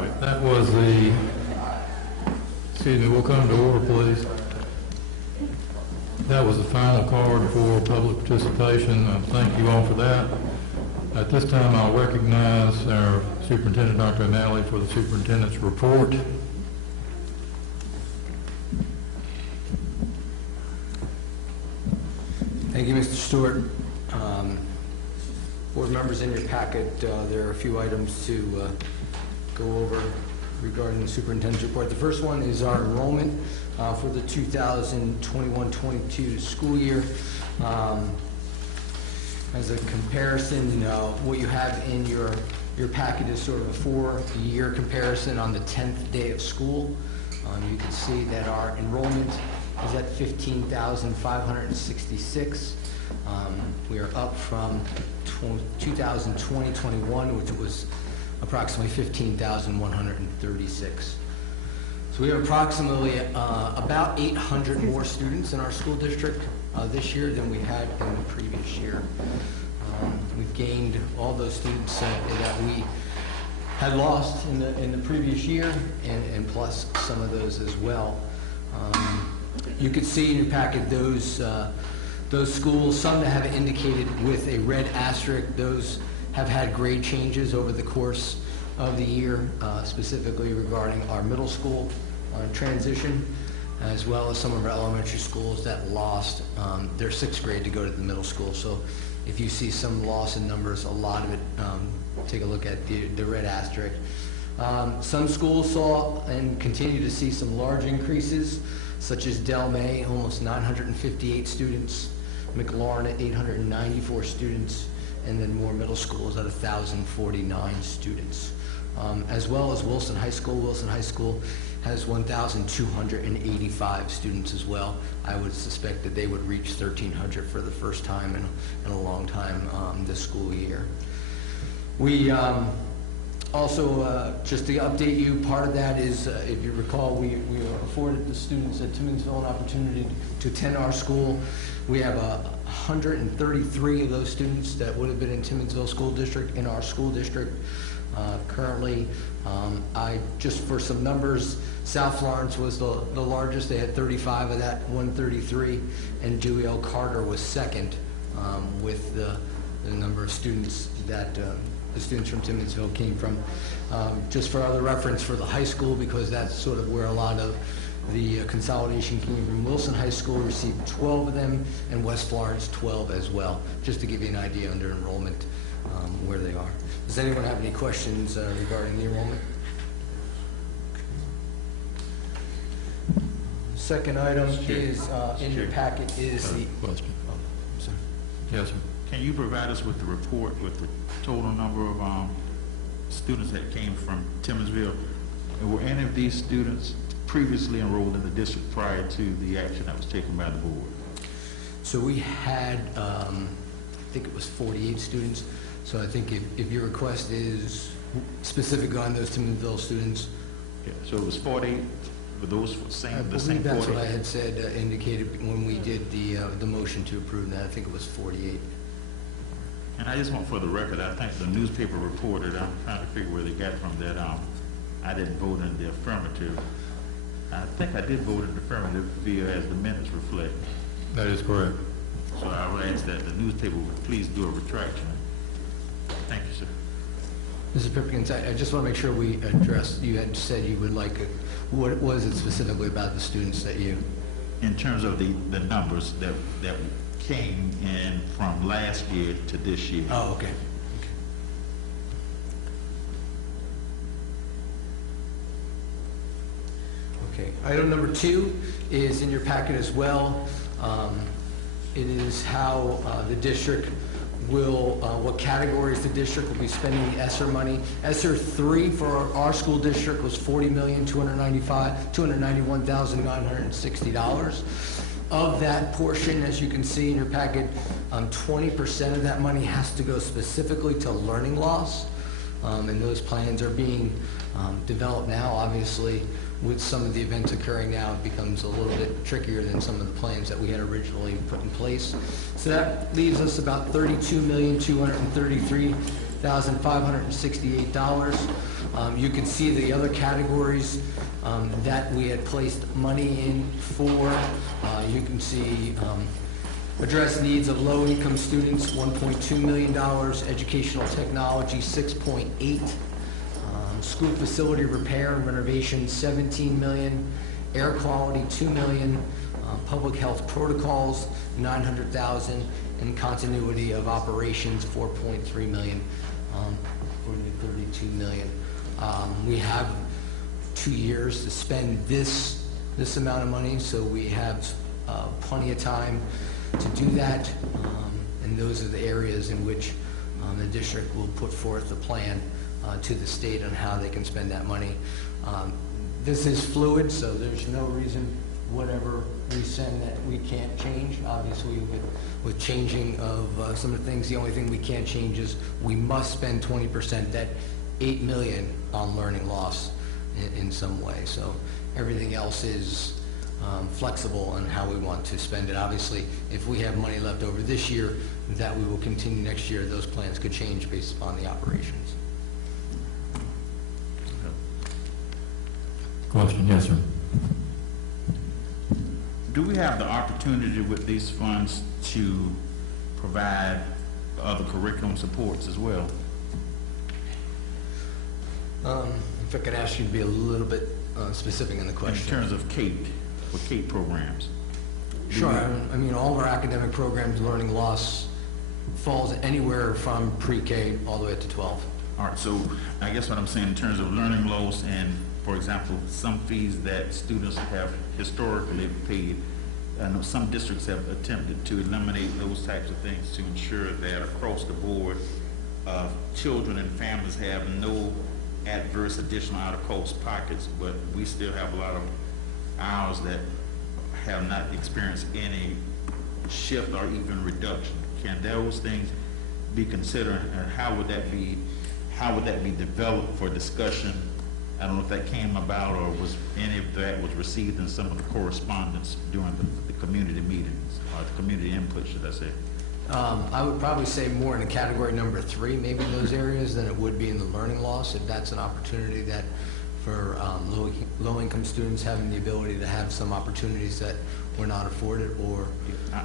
right, that was the, excuse me, we'll come to order, please. That was the final card for public participation. Thank you all for that. At this time, I'll recognize our Superintendent, Dr. O'Malley, for the Superintendent's report. Thank you, Mr. Stewart. Board members, in your packet, there are a few items to go over regarding the superintendent's report. The first one is our enrollment for the 2021-22 school year. As a comparison, what you have in your packet is sort of a four-year comparison on the 10th day of school. You can see that our enrollment is at 15,566. We are up from 2020-21, which was approximately 15,136. So we have approximately about 800 more students in our school district this year than we had in the previous year. We've gained all those students that we had lost in the previous year, and plus some of those as well. You can see in your packet those schools, some that have indicated with a red asterisk, those have had grade changes over the course of the year, specifically regarding our middle school transition, as well as some of our elementary schools that lost their sixth grade to go to the middle school. So if you see some loss in numbers, a lot of it, take a look at the red asterisk. Some schools saw and continue to see some large increases, such as Del May, almost 958 students, McLaurin at 894 students, and then more middle schools at 1,049 students. As well as Wilson High School. Wilson High School has 1,285 students as well. I would suspect that they would reach 1,300 for the first time in a long time this school year. We also, just to update you, part of that is, if you recall, we afforded the students at Timminsville an opportunity to attend our school. We have 133 of those students that would have been in Timminsville School District in our school district. Currently, just for some numbers, South Florence was the largest. They had 35 of that 133, and Dewey L. Carter was second with the number of students that the students from Timminsville came from. Just for other reference for the high school, because that's sort of where a lot of the consolidation came from. Wilson High School received 12 of them, and West Florence 12 as well, just to give you an idea under enrollment where they are. Does anyone have any questions regarding the enrollment? Second item is in your packet is the... Question. Oh, I'm sorry. Yes, sir. Can you provide us with the report with the total number of students that came from Timminsville? And were any of these students previously enrolled in the district prior to the action that was taken by the board? So we had, I think it was 48 students. So I think if your request is specific on those Timminsville students. Yeah, so it was 48, were those the same 48? That's what I had said, indicated when we did the motion to approve that. I think it was 48. And I just want for the record, I think the newspaper reported, I'm trying to figure where they got from that, I didn't vote in the affirmative. I think I did vote in the affirmative via as the minutes reflect. That is correct. So I would ask that the newspaper would please do a retraction. Thank you, sir. Mrs. Pipkins, I just want to make sure we address, you had said you would like, what was it specifically about the students that you? In terms of the numbers that came in from last year to this year. Oh, okay. Okay. Item number 2 is in your packet as well. It is how the district will, what categories the district will be spending the ESSER money. ESSER 3 for our school district was $40,291,960. Of that portion, as you can see in your packet, 20% of that money has to go specifically to learning loss, and those plans are being developed now. Obviously, with some of the events occurring now, it becomes a little bit trickier than some of the plans that we had originally put in place. So that leaves us about $32,233,568. You can see the other categories that we had placed money in for. You can see address needs of low-income students, $1.2 million, educational technology, $6.8, school facility repair and renovation, $17 million, air quality, $2 million, public health protocols, $900,000, and continuity of operations, $4.3 million, for the $32 million. We have 2 years to spend this amount of money, so we have plenty of time to do that, and those are the areas in which the district will put forth a plan to the state on how they can spend that money. This is fluid, so there's no reason whatever we send that we can't change. Obviously, with changing of some of the things, the only thing we can't change is we must spend 20%, that $8 million on learning loss in some way. So everything else is flexible on how we want to spend it. Obviously, if we have money left over this year that we will continue next year, those plans could change based upon the operations. Question, yes, sir. Do we have the opportunity with these funds to provide other curriculum supports as well? If I could ask you to be a little bit specific in the question. In terms of CATE, for CATE programs? Sure. I mean, all of our academic programs, learning loss falls anywhere from pre-K all the way up to 12. All right, so I guess what I'm saying in terms of learning loss and, for example, some fees that students have historically paid, I know some districts have attempted to eliminate those types of things to ensure that across the board, children and families have no adverse additional out-of-cost pockets, but we still have a lot of ours that have not experienced any shift or even reduction. Can those things be considered, and how would that be developed for discussion? I don't know if that came about or was any of that was received in some of the correspondence during the community meetings, or the community input, should I say? I would probably say more in the category number 3, maybe in those areas, than it would be in the learning loss, if that's an opportunity that for low-income students having the ability to have some opportunities that were not afforded. Or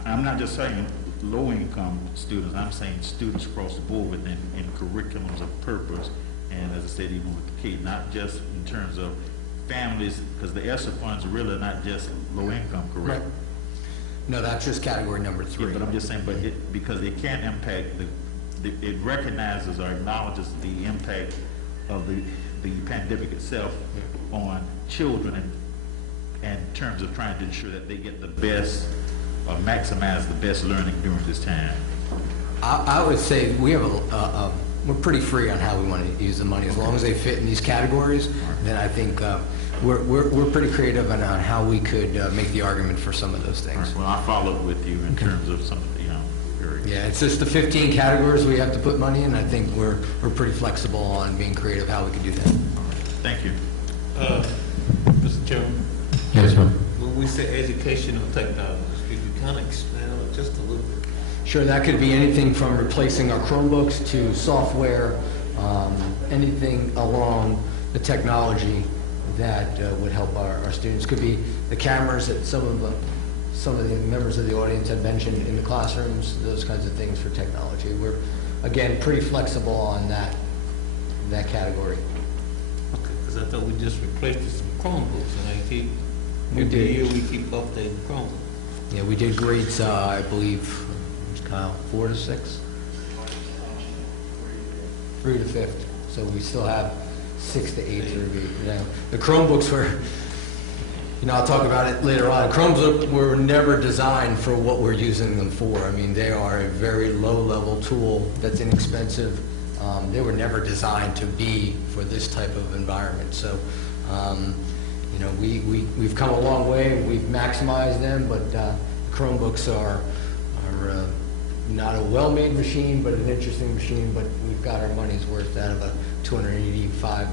I'm not just saying low-income students, I'm saying students across the board within curriculums of purpose, and as I said, even with the K, not just in terms of families, because the ESSER funds are really not just low-income, correct? Right. No, that's just category number 3. Yeah, but I'm just saying, but because it can impact, it recognizes or acknowledges the impact of the pandemic itself on children in terms of trying to ensure that they get the best or maximize the best learning during this time. I would say we have we're pretty free on how we want to use the money. As long as they fit in these categories, then I think we're pretty creative on how we could make the argument for some of those things. Right. Well, I followed with you in terms of some of the, areas. Yeah, it's just the 15 categories we have to put money in. I think we're pretty flexible on being creative how we can do that. Thank you. Mr. Chairman, Yes, sir. when we say educational technologies, could you kind of expand on it just a little bit? Sure, that could be anything from replacing our Chromebooks to software, anything along the technology that would help our students. Could be the cameras that some of the members of the audience had mentioned in the classrooms, those kinds of things for technology. We're, again, pretty flexible on that category. Okay, because I thought we just replaced some Chromebooks, and We every year we keep updating Chromebooks. Yeah, we did grades, I believe, Kyle, 4 to 6? 3 to 5th. So we still have 6 to 8 to review. The Chromebooks were, I'll talk about it later on. Chromebooks were never designed for what we're using them for. I mean, they are a very low-level tool that's inexpensive. They were never designed to be for this type of environment. So, we've come a long way. We've maximized them, but Chromebooks are not a well-made machine, but an interesting machine. But we've got our money's worth out of a $285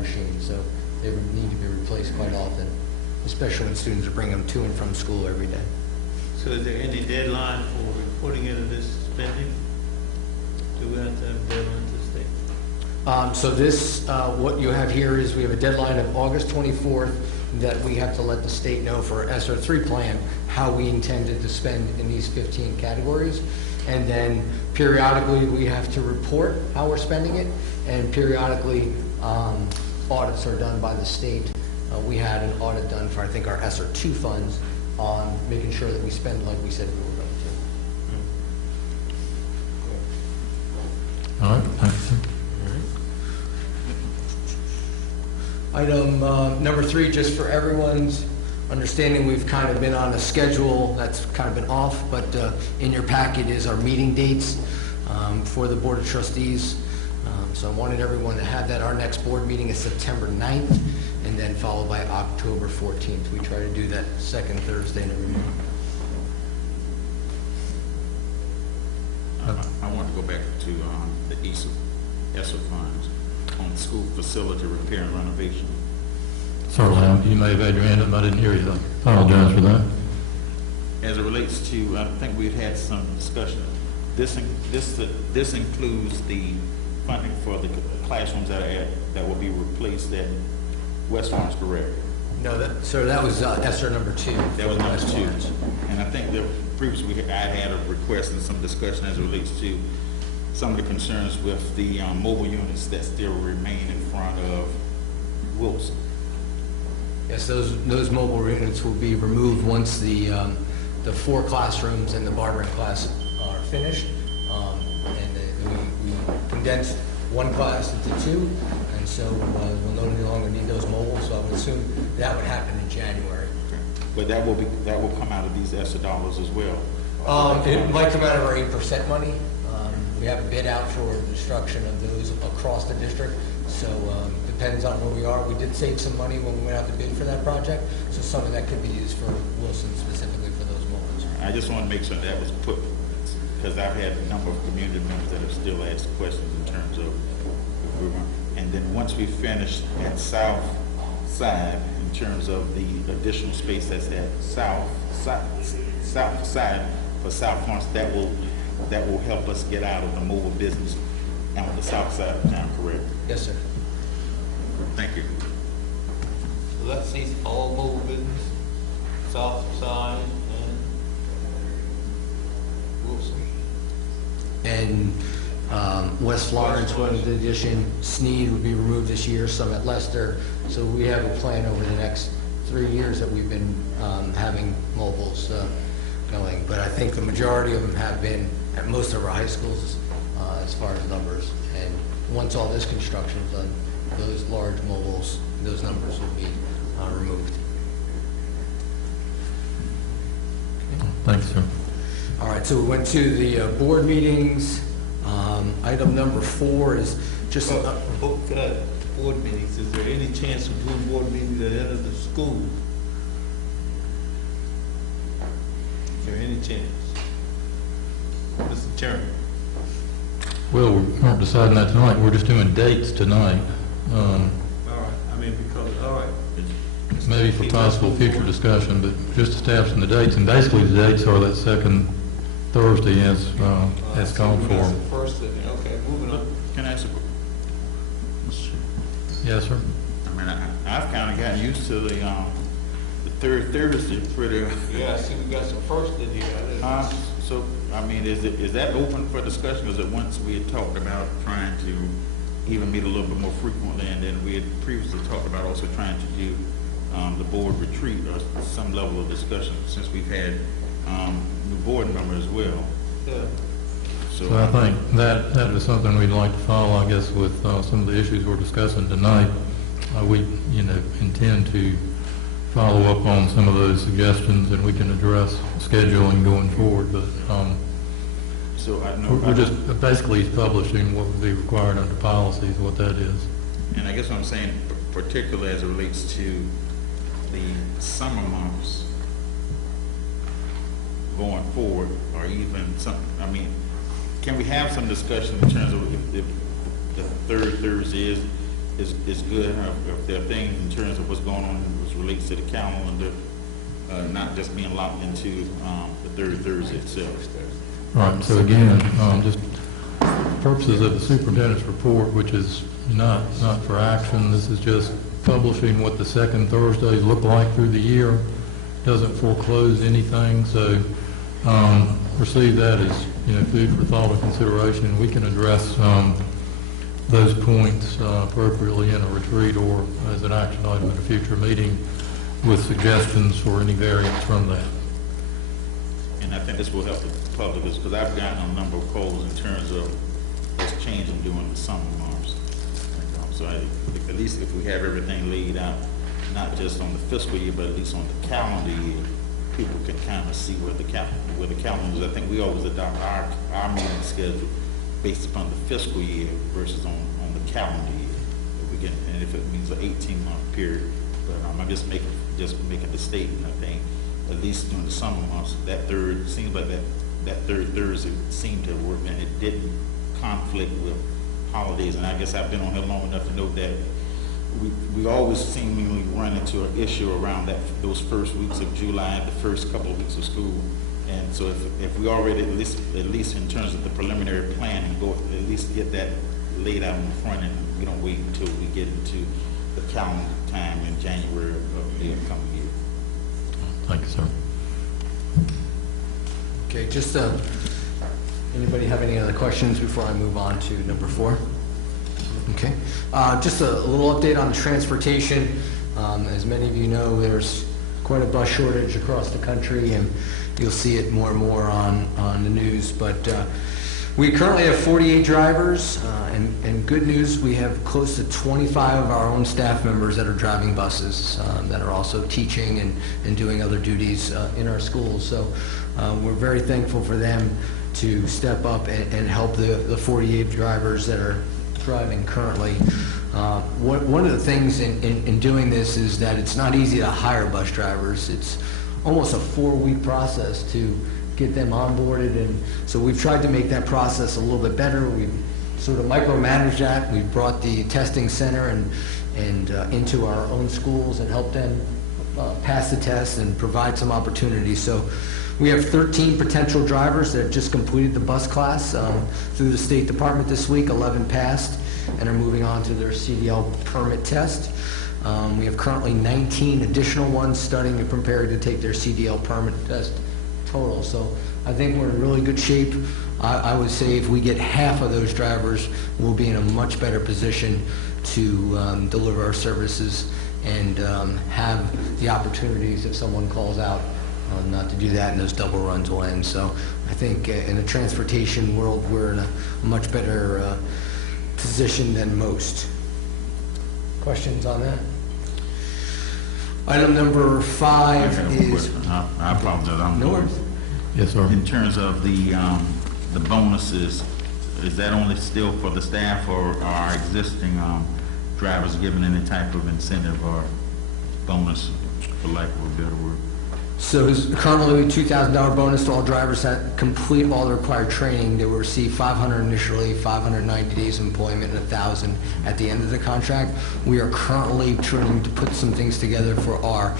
machine, so they would need to be replaced quite often, especially when students are bringing them to and from school every day. So is there any deadline for reporting into this spending? Do we have to have a deadline to the state? So this, what you have here is we have a deadline of August 24th that we have to let the state know for our ESSER 3 plan how we intended to spend in these 15 categories. And then periodically we have to report how we're spending it, and periodically audits are done by the state. We had an audit done for, I think, our ESSER 2 funds on making sure that we spend like we said we were going to. All right, thanks, sir. Item number 3, just for everyone's understanding, we've kind of been on a schedule that's kind of been off, but in your packet is our meeting dates for the Board of Trustees. So I wanted everyone to have that. Our next board meeting is September 9th, and then followed by October 14th. We try to do that second Thursday in every month. I want to go back to the ESSER funds on school facility repair and renovation. Certainly, you may have had your hand up, I didn't hear you. I apologize for that. As it relates to, I think we've had some discussion. This includes the funding for the classrooms that will be replaced at West Florence, correct? No, that was ESSER number 2. That was number 2. And I think that previously I had a request and some discussion as it relates to some of the concerns with the mobile units that still remain in front of Wilson. Yes, those mobile units will be removed once the 4 classrooms and the barbering class are finished. We condensed 1 class into 2, and so we'll no longer need those mobiles. So I would assume that would happen in January. Okay. But that will come out of these ESSER dollars as well. It might come out of our 8% money. We have a bid out for destruction of those across the district, so depends on where we are. We did save some money when we went out to bid for that project, so some of that could be used for Wilson specifically for those mobiles. I just want to make sure that was put, because I've had a number of community members that have still asked questions in terms of, and then once we finish at South Side, in terms of the additional space that's at South Side for South Florence, that will help us get out of the mobile business on the south side of town, correct? Yes, sir. Thank you. So that sees all mobile business, south side and Wilson. And West Florence, one addition, Sneed would be removed this year, some at Leicester. So we have a plan over the next 3 years that we've been having mobiles going. But I think the majority of them have been at most of our high schools as far as numbers. And once all this construction is done, those large mobiles, those numbers will be removed. Thanks, sir. All right, so we went to the board meetings. Item number 4 is just... Board meetings, is there any chance of doing board meetings at the end of the school? Is there any chance? Mr. Chairman. Well, we aren't deciding that tonight, we're just doing dates tonight. All right, I mean, because, all right. Maybe for possible future discussion, but just establishing the dates, and basically the dates are that second Thursday as called for. First, okay, moving on. Can I ask a question? Yes, sir. I mean, I've kind of gotten used to the third Thursday pretty. Yeah, I see we got some first in here. So, I mean, is that open for discussion? Because at once we had talked about trying to even meet a little bit more frequently, and then we had previously talked about also trying to do the board retreat or some level of discussion, since we've had new board members as well. Yeah. So I think that is something we'd like to follow, I guess, with some of the issues we're discussing tonight. We, intend to follow up on some of those suggestions, and we can address scheduling going forward. But so I know we're just basically publishing what would be required under policies, what that is. And I guess what I'm saying, particularly as it relates to the summer months going forward, or even some, I mean, can we have some discussion in terms of if the third Thursday is good, or if there are things in terms of what's going on as relates to the calendar, not just being locked into the third Thursday itself. Right. So again, just purposes of the superintendent's report, which is not for action, this is just publishing what the second Thursdays look like through the year. Doesn't foreclose anything, so receive that as food for thought and consideration. We can address those points appropriately in a retreat or as an action item at a future meeting with suggestions for any variance from that. And I think this will help the public, because I've gotten a number of calls in terms of this changing during the summer months. So at least if we have everything laid out, not just on the fiscal year, but at least on the calendar year, people can kind of see where the calendar is. I think we always adopt our meeting schedule based upon the fiscal year versus on the calendar year. And if it means an 18-month period, but I'm just making the statement. I think at least during the summer months, that third seems like that third Thursday seemed to work, and it didn't conflict with holidays. And I guess I've been on here long enough to know that we always seemingly run into an issue around those first weeks of July and the first couple of weeks of school. And so if we already, at least in terms of the preliminary planning, go at least get that laid out in front, and we don't wait until we get into the calendar time in January of the upcoming year. Thank you, sir. Okay, just anybody have any other questions before I move on to number 4? Okay, just a little update on transportation. As many of you know, there's quite a bus shortage across the country, and you'll see it more and more on the news. But we currently have 48 drivers, and good news, we have close to 25 of our own staff members that are driving buses, that are also teaching and doing other duties in our schools. So we're very thankful for them to step up and help the 48 drivers that are driving currently. One of the things in doing this is that it's not easy to hire bus drivers. It's almost a 4-week process to get them onboarded, and so we've tried to make that process a little bit better. We've sort of micromanaged that. We've brought the testing center and into our own schools and helped them pass the test and provide some opportunities. So we have 13 potential drivers that just completed the bus class through the State Department this week. 11 passed and are moving on to their CDL permit test. We have currently 19 additional ones studying and preparing to take their CDL permit test total. So I think we're in really good shape. I would say if we get half of those drivers, we'll be in a much better position to deliver our services and have the opportunities if someone calls out not to do that, and those double runs will end. So I think in the transportation world, we're in a much better position than most. Questions on that? Item number 5 is... I apologize. No worries. Yes, sir. In terms of the bonuses, is that only still for the staff, or are existing drivers given any type of incentive or bonus, for lack of a better word? So there's currently a $2,000 bonus to all drivers that complete all the required training. They will receive $500 initially, 590 days of employment, and $1,000 at the end of the contract. We are currently trying to put some things together for our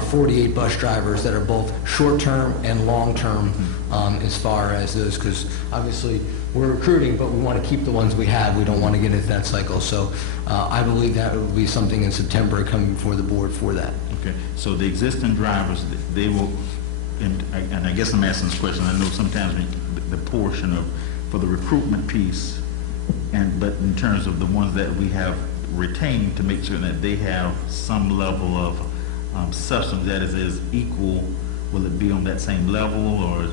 48 bus drivers that are both short-term and long-term as far as those, because obviously we're recruiting, but we want to keep the ones we have. We don't want to get into that cycle. So I believe that will be something in September coming before the board for that. Okay, so the existing drivers, they will, and I guess I'm asking this question, I know sometimes the portion of, for the recruitment piece, but in terms of the ones that we have retained, to make sure that they have some level of substance that is equal, will it be on that same level, or?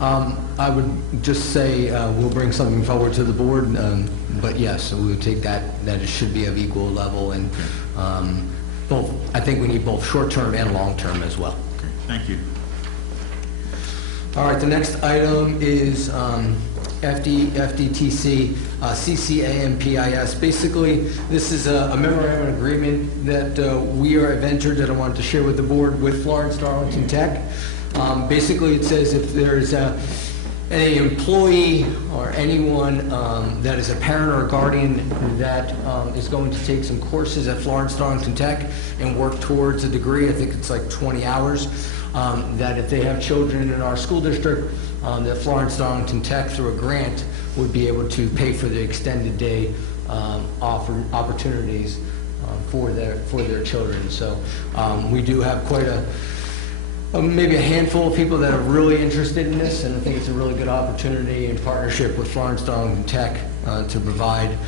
I would just say we'll bring something forward to the board, but yes, we would take that it should be of equal level, and both. I think we need both short-term and long-term as well. Okay, thank you. All right, the next item is FDTC, CCAMPIS. Basically, this is a memorandum of agreement that we have entered that I wanted to share with the board with Florence Darlington Tech. Basically, it says if there's any employee or anyone that is a parent or a guardian that is going to take some courses at Florence Darlington Tech and work towards a degree, I think it's like 20 hours, that if they have children in our school district, that Florence Darlington Tech, through a grant, would be able to pay for the extended day opportunities for their children. So we do have quite maybe a handful of people that are really interested in this, and I think it's a really good opportunity in partnership with Florence Darlington Tech to provide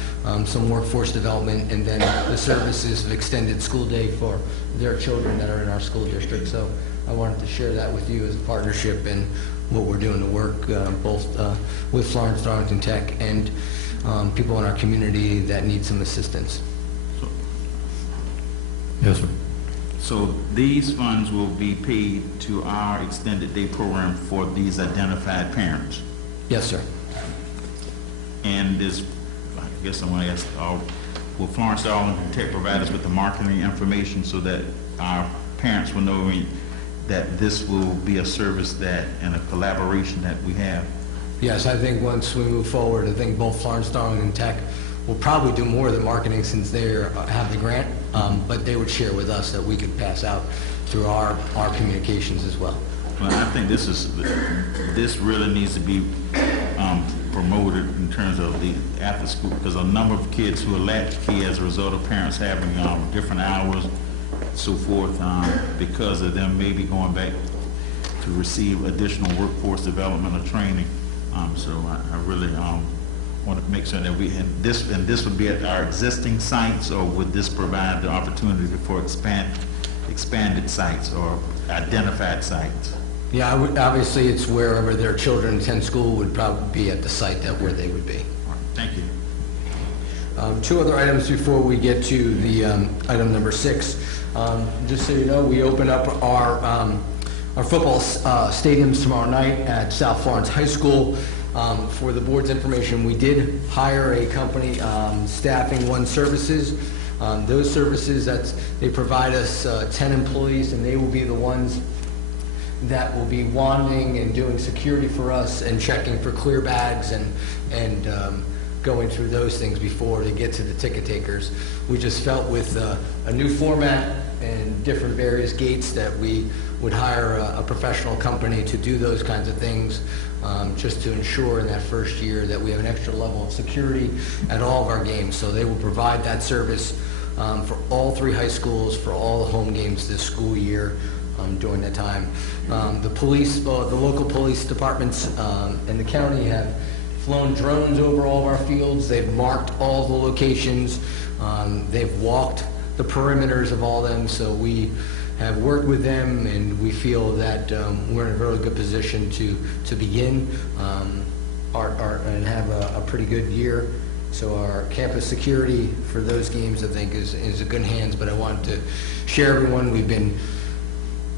some workforce development and then the services of extended school day for their children that are in our school district. So I wanted to share that with you as a partnership and what we're doing to work both with Florence Darlington Tech and people in our community that need some assistance. Yes, sir. So these funds will be paid to our extended day program for these identified parents. Yes, sir. And this, I guess I'm going to ask, will Florence Darlington Tech provide us with the marketing information so that our parents will know that this will be a service that and a collaboration that we have? Yes, I think once we move forward, I think both Florence Darlington Tech will probably do more of the marketing since they have the grant, but they would share with us that we could pass out through our communications as well. Well, I think this really needs to be promoted in terms of the after school, because a number of kids who are latchkey as a result of parents having different hours, so forth, because of them maybe going back to receive additional workforce development or training. So I really want to make sure that and this would be at our existing sites, or would this provide the opportunity for expanded sites or identified sites? Yeah, obviously it's wherever their children attend school would probably be at the site where they would be. All right, thank you. Two other items before we get to the item number 6. Just so you know, we open up our football stadiums tomorrow night at South Florence High School. For the board's information, we did hire a company, Staffing One Services. Those services, they provide us 10 employees, and they will be the ones that will be wanding and doing security for us and checking for clear bags and going through those things before they get to the ticket takers. We just felt with a new format and different various gates that we would hire a professional company to do those kinds of things, just to ensure in that first year that we have an extra level of security at all of our games. So they will provide that service for all 3 high schools for all the home games this school year during that time. The local police departments and the county have flown drones over all of our fields. They've marked all the locations. They've walked the perimeters of all of them, so we have worked with them, and we feel that we're in a really good position to begin and have a pretty good year. So our campus security for those games, I think, is in good hands. But I wanted to share everyone. We've been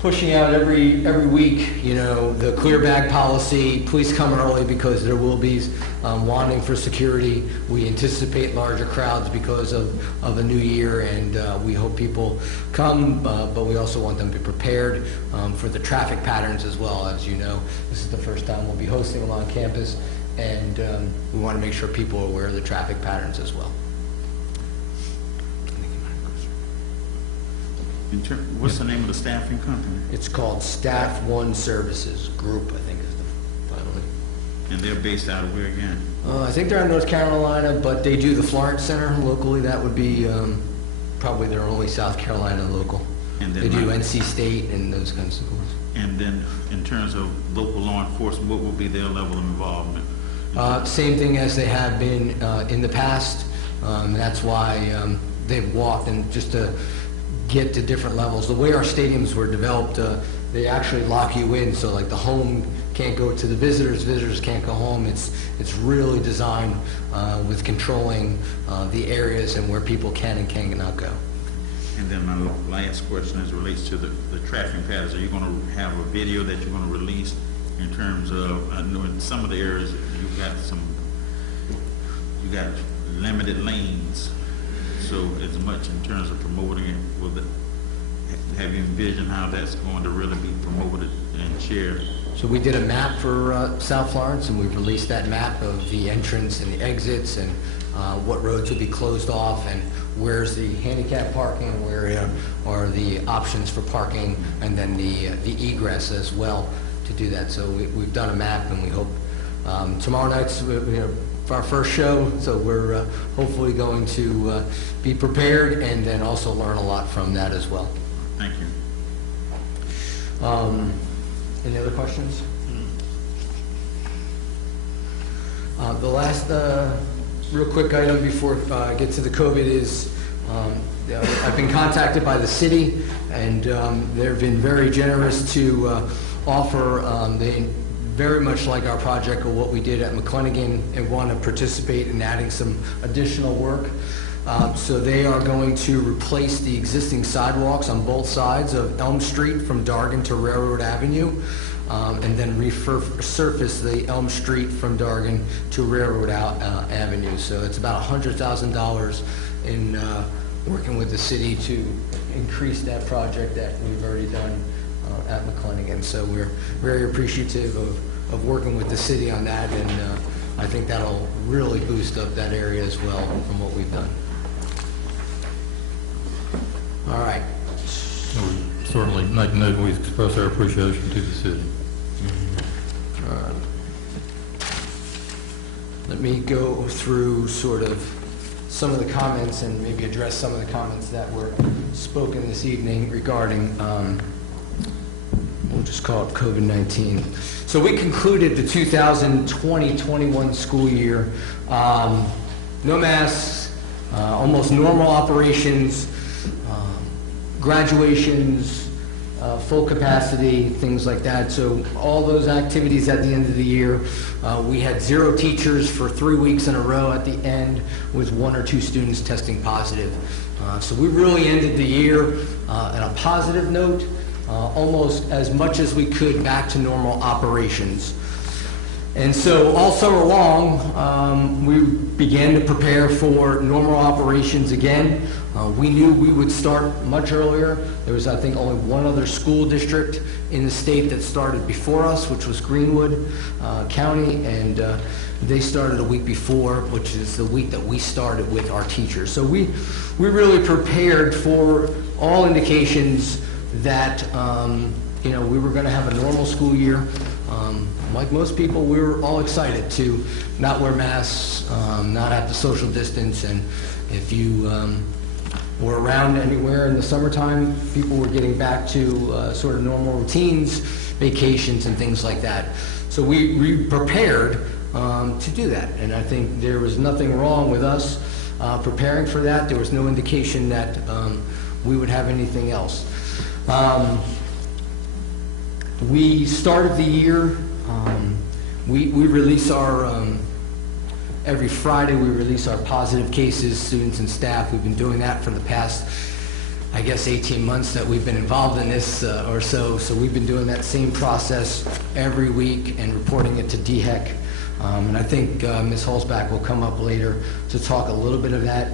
pushing out every week, the clear bag policy. Please come early because there will be wanding for security. We anticipate larger crowds because of a new year, and we hope people come, but we also want them to be prepared for the traffic patterns as well. As you know, this is the first time we'll be hosting them on campus, and we want to make sure people are aware of the traffic patterns as well. What's the name of the staffing company? It's called Staff One Services Group, I think is the final name. And they're based out of where again? I think they're in North Carolina, but they do the Florence Center locally. That would be probably their only South Carolina local. And then they do NC State and those kinds of schools. And then in terms of local law enforcement, what will be their level of involvement? Same thing as they have been in the past. That's why they've walked, and just to get to different levels. The way our stadiums were developed, they actually lock you in, so like the home can't go to the visitors can't go home. It's really designed with controlling the areas and where people can and cannot go. And then my last question is relates to the traffic patterns. Are you going to have a video that you're going to release in terms of, I know in some of the areas you got limited lanes. So as much in terms of promoting it, have you envisioned how that's going to really be promoted and shared? So we did a map for South Florence, and we released that map of the entrance and the exits, and what roads will be closed off, and where's the handicap parking, where are the options for parking, and then the egress as well to do that. So we've done a map, and we hope tomorrow night's our first show, so we're hopefully going to be prepared and then also learn a lot from that as well. Thank you. Any other questions? The last real quick item before I get to the COVID is I've been contacted by the city, and they've been very generous to offer, they very much like our project or what we did at McClenaghan, and want to participate in adding some additional work. So they are going to replace the existing sidewalks on both sides of Elm Street from Dargan to Railroad Avenue, and then resurface the Elm Street from Dargan to Railroad Avenue. So it's about $100,000 in working with the city to increase that project that we've already done at McClenaghan. So we're very appreciative of working with the city on that, and I think that'll really boost up that area as well from what we've done. All right. We certainly make note, we express our appreciation to the city. All right. Let me go through sort of some of the comments and maybe address some of the comments that were spoken this evening regarding, we'll just call it COVID-19. So we concluded the 2020-21 school year. No masks, almost normal operations, graduations, full capacity, things like that. So all those activities at the end of the year. We had 0 teachers for 3 weeks in a row at the end, with 1 or 2 students testing positive. So we really ended the year on a positive note, almost as much as we could back to normal operations. And so all summer long, we began to prepare for normal operations again. We knew we would start much earlier. There was, I think, only one other school district in the state that started before us, which was Greenwood County, and they started a week before, which is the week that we started with our teachers. So we really prepared for all indications that we were going to have a normal school year. Like most people, we were all excited to not wear masks, not have to social distance, and if you were around anywhere in the summertime, people were getting back to sort of normal routines, vacations, and things like that. So we prepared to do that, and I think there was nothing wrong with us preparing for that. There was no indication that we would have anything else. We started the year, we release our, every Friday we release our positive cases, students and staff. We've been doing that for the past, I guess, 18 months that we've been involved in this or so. So we've been doing that same process every week and reporting it to DHEC. And I think Ms. Holzbach will come up later to talk a little bit of that.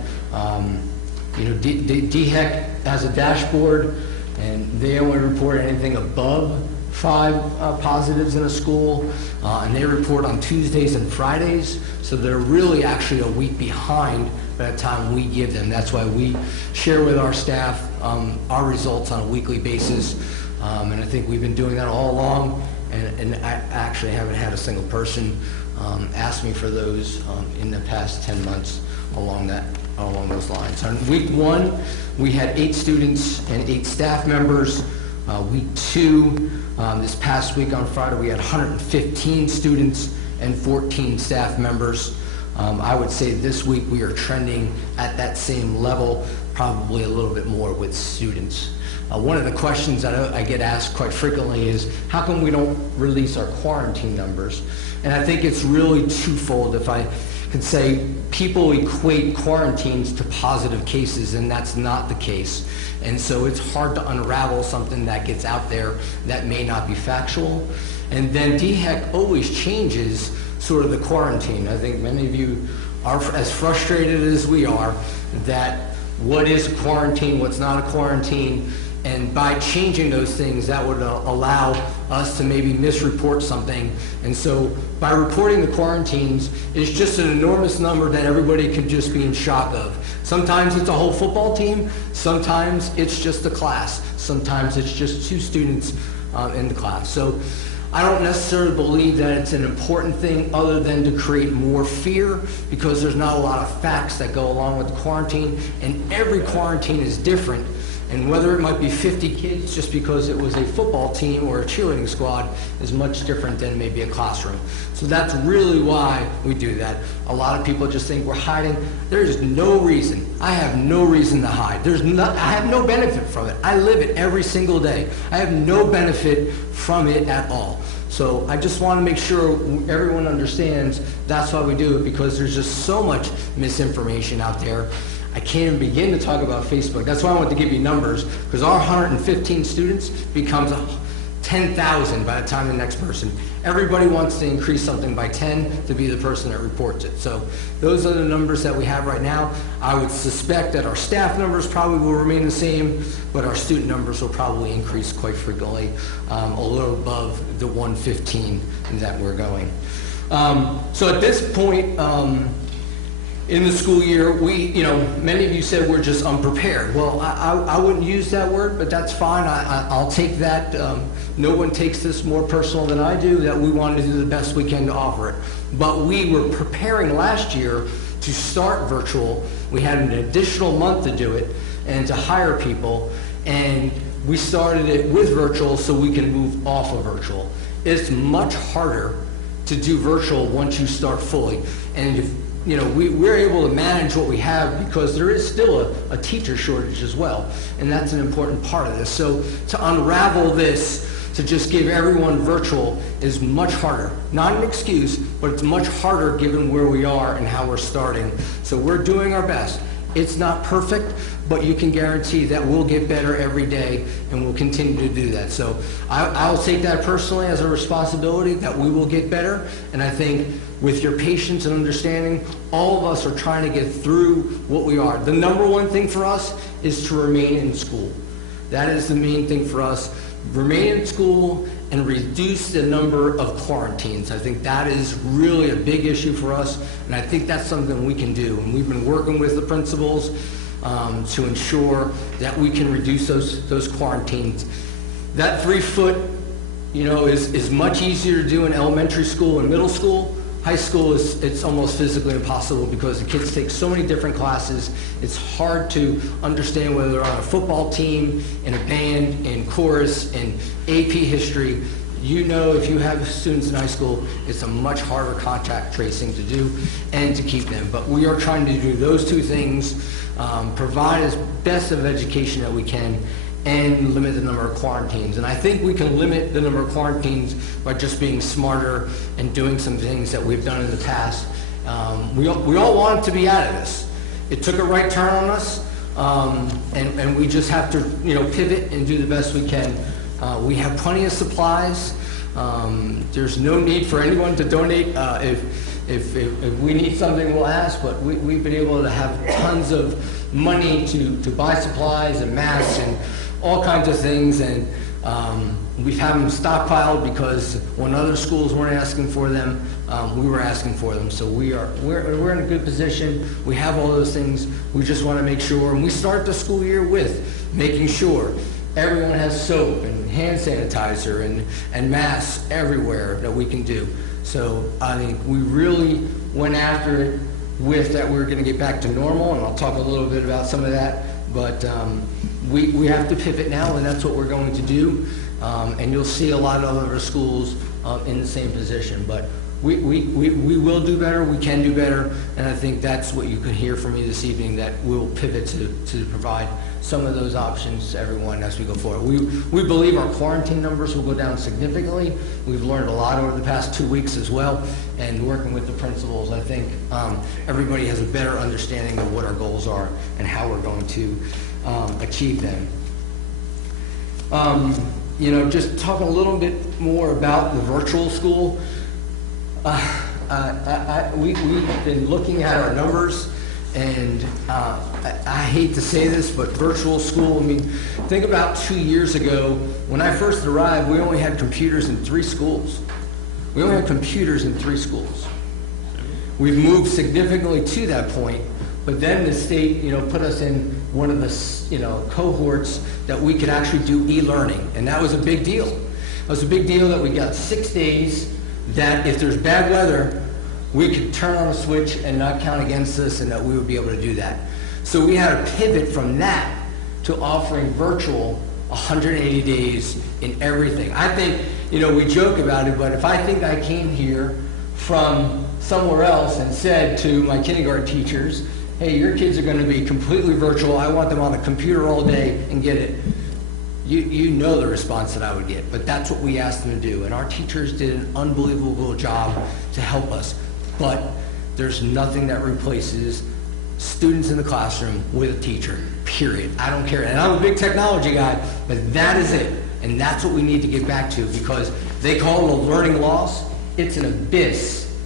DHEC has a dashboard, and they only report anything above 5 positives in a school, and they report on Tuesdays and Fridays, so they're really actually a week behind by the time we give them. That's why we share with our staff our results on a weekly basis, and I think we've been doing that all along, and I actually haven't had a single person ask me for those in the past 10 months along those lines. On week 1, we had 8 students and 8 staff members. Week 2, this past week on Friday, we had 115 students and 14 staff members. I would say this week we are trending at that same level, probably a little bit more with students. One of the questions that I get asked quite frequently is, how come we don't release our quarantine numbers? And I think it's really twofold. If I can say, people equate quarantines to positive cases, and that's not the case. And so it's hard to unravel something that gets out there that may not be factual. And then DHEC always changes sort of the quarantine. I think many of you are as frustrated as we are that what is a quarantine, what's not a quarantine, And by changing those things, that would allow us to maybe misreport something. And so by reporting the quarantines, it's just an enormous number that everybody could just be in shock of. Sometimes it's a whole football team, sometimes it's just a class, sometimes it's just 2 students in the class. So I don't necessarily believe that it's an important thing other than to create more fear, because there's not a lot of facts that go along with the quarantine, and every quarantine is different. And whether it might be 50 kids just because it was a football team or a cheerleading squad is much different than maybe a classroom. So that's really why we do that. A lot of people just think we're hiding. There's no reason. I have no reason to hide. I have no benefit from it. I live it every single day. I have no benefit from it at all. So I just want to make sure everyone understands that's why we do it, because there's just so much misinformation out there. I can't even begin to talk about Facebook. That's why I want to give you numbers, because our 115 students becomes 10,000 by the time the next person. Everybody wants to increase something by 10 to be the person that reports it. So those are the numbers that we have right now. I would suspect that our staff numbers probably will remain the same, but our student numbers will probably increase quite frequently, a little above the 115 that we're going. So at this point, in the school year, many of you said we're just unprepared. Well, I wouldn't use that word, but that's fine. I'll take that. No one takes this more personal than I do, that we wanted to do the best we can to offer it. But we were preparing last year to start virtual. We had an additional month to do it and to hire people, and we started it with virtual so we can move off of virtual. It's much harder to do virtual once you start fully. And we're able to manage what we have because there is still a teacher shortage as well, and that's an important part of this. So to unravel this, to just give everyone virtual is much harder. Not an excuse, but it's much harder given where we are and how we're starting. So we're doing our best. It's not perfect, but you can guarantee that we'll get better every day, and we'll continue to do that. So I'll take that personally as a responsibility, that we will get better, and I think with your patience and understanding, all of us are trying to get through what we are. The number one thing for us is to remain in school. That is the main thing for us. Remain in school and reduce the number of quarantines. I think that is really a big issue for us, and I think that's something we can do. And we've been working with the principals to ensure that we can reduce those quarantines. That 3 foot, is much easier to do in elementary school and middle school. High school it's almost physically impossible because the kids take so many different classes. It's hard to understand whether they're on a football team, in a band, in chorus, in AP history. If you have students in high school, it's a much harder contact tracing to do and to keep them. But we are trying to do those 2 things, provide as best of education that we can, and limit the number of quarantines. And I think we can limit the number of quarantines by just being smarter and doing some things that we've done in the past. We all want to be out of this. It took a right turn on us, and we just have to pivot and do the best we can. We have plenty of supplies. There's no need for anyone to donate. If we need something, we'll ask, but we've been able to have tons of money to buy supplies and masks and all kinds of things, and we've had them stockpiled because when other schools weren't asking for them, we were asking for them. So we're in a good position. We have all those things. We just want to make sure, and we start the school year with making sure everyone has soap and hand sanitizer and masks everywhere that we can do. So I think we really went after it with that we were going to get back to normal, and I'll talk a little bit about some of that. But we have to pivot now, and that's what we're going to do. And you'll see a lot of other schools in the same position. But we will do better. We can do better. And I think that's what you can hear from me this evening, that we'll pivot to provide some of those options to everyone as we go forward. We believe our quarantine numbers will go down significantly. We've learned a lot over the past 2 weeks as well. And working with the principals, I think everybody has a better understanding of what our goals are and how we're going to achieve them. Just talk a little bit more about the virtual school. We've been looking at our numbers, And I hate to say this, but virtual school, I mean, think about 2 years ago, when I first arrived, we only had computers in 3 schools. We only had computers in 3 schools. We've moved significantly to that point, but then the state, put us in one of the, cohorts that we could actually do e-learning, and that was a big deal. It was a big deal that we got 6 days that if there's bad weather, we could turn on a switch and not count against us, and that we would be able to do that. So we had to pivot from that to offering virtual 180 days in everything. I think, we joke about it, but if I think I came here from somewhere else and said to my kindergarten teachers, hey, your kids are going to be completely virtual, I want them on a computer all day and get it. You know the response that I would get, but that's what we asked them to do. And our teachers did an unbelievable job to help us. But there's nothing that replaces students in the classroom with a teacher, period. I don't care. And I'm a big technology guy, but that is it. And that's what we need to get back to, because they call it a learning loss. It's an abyss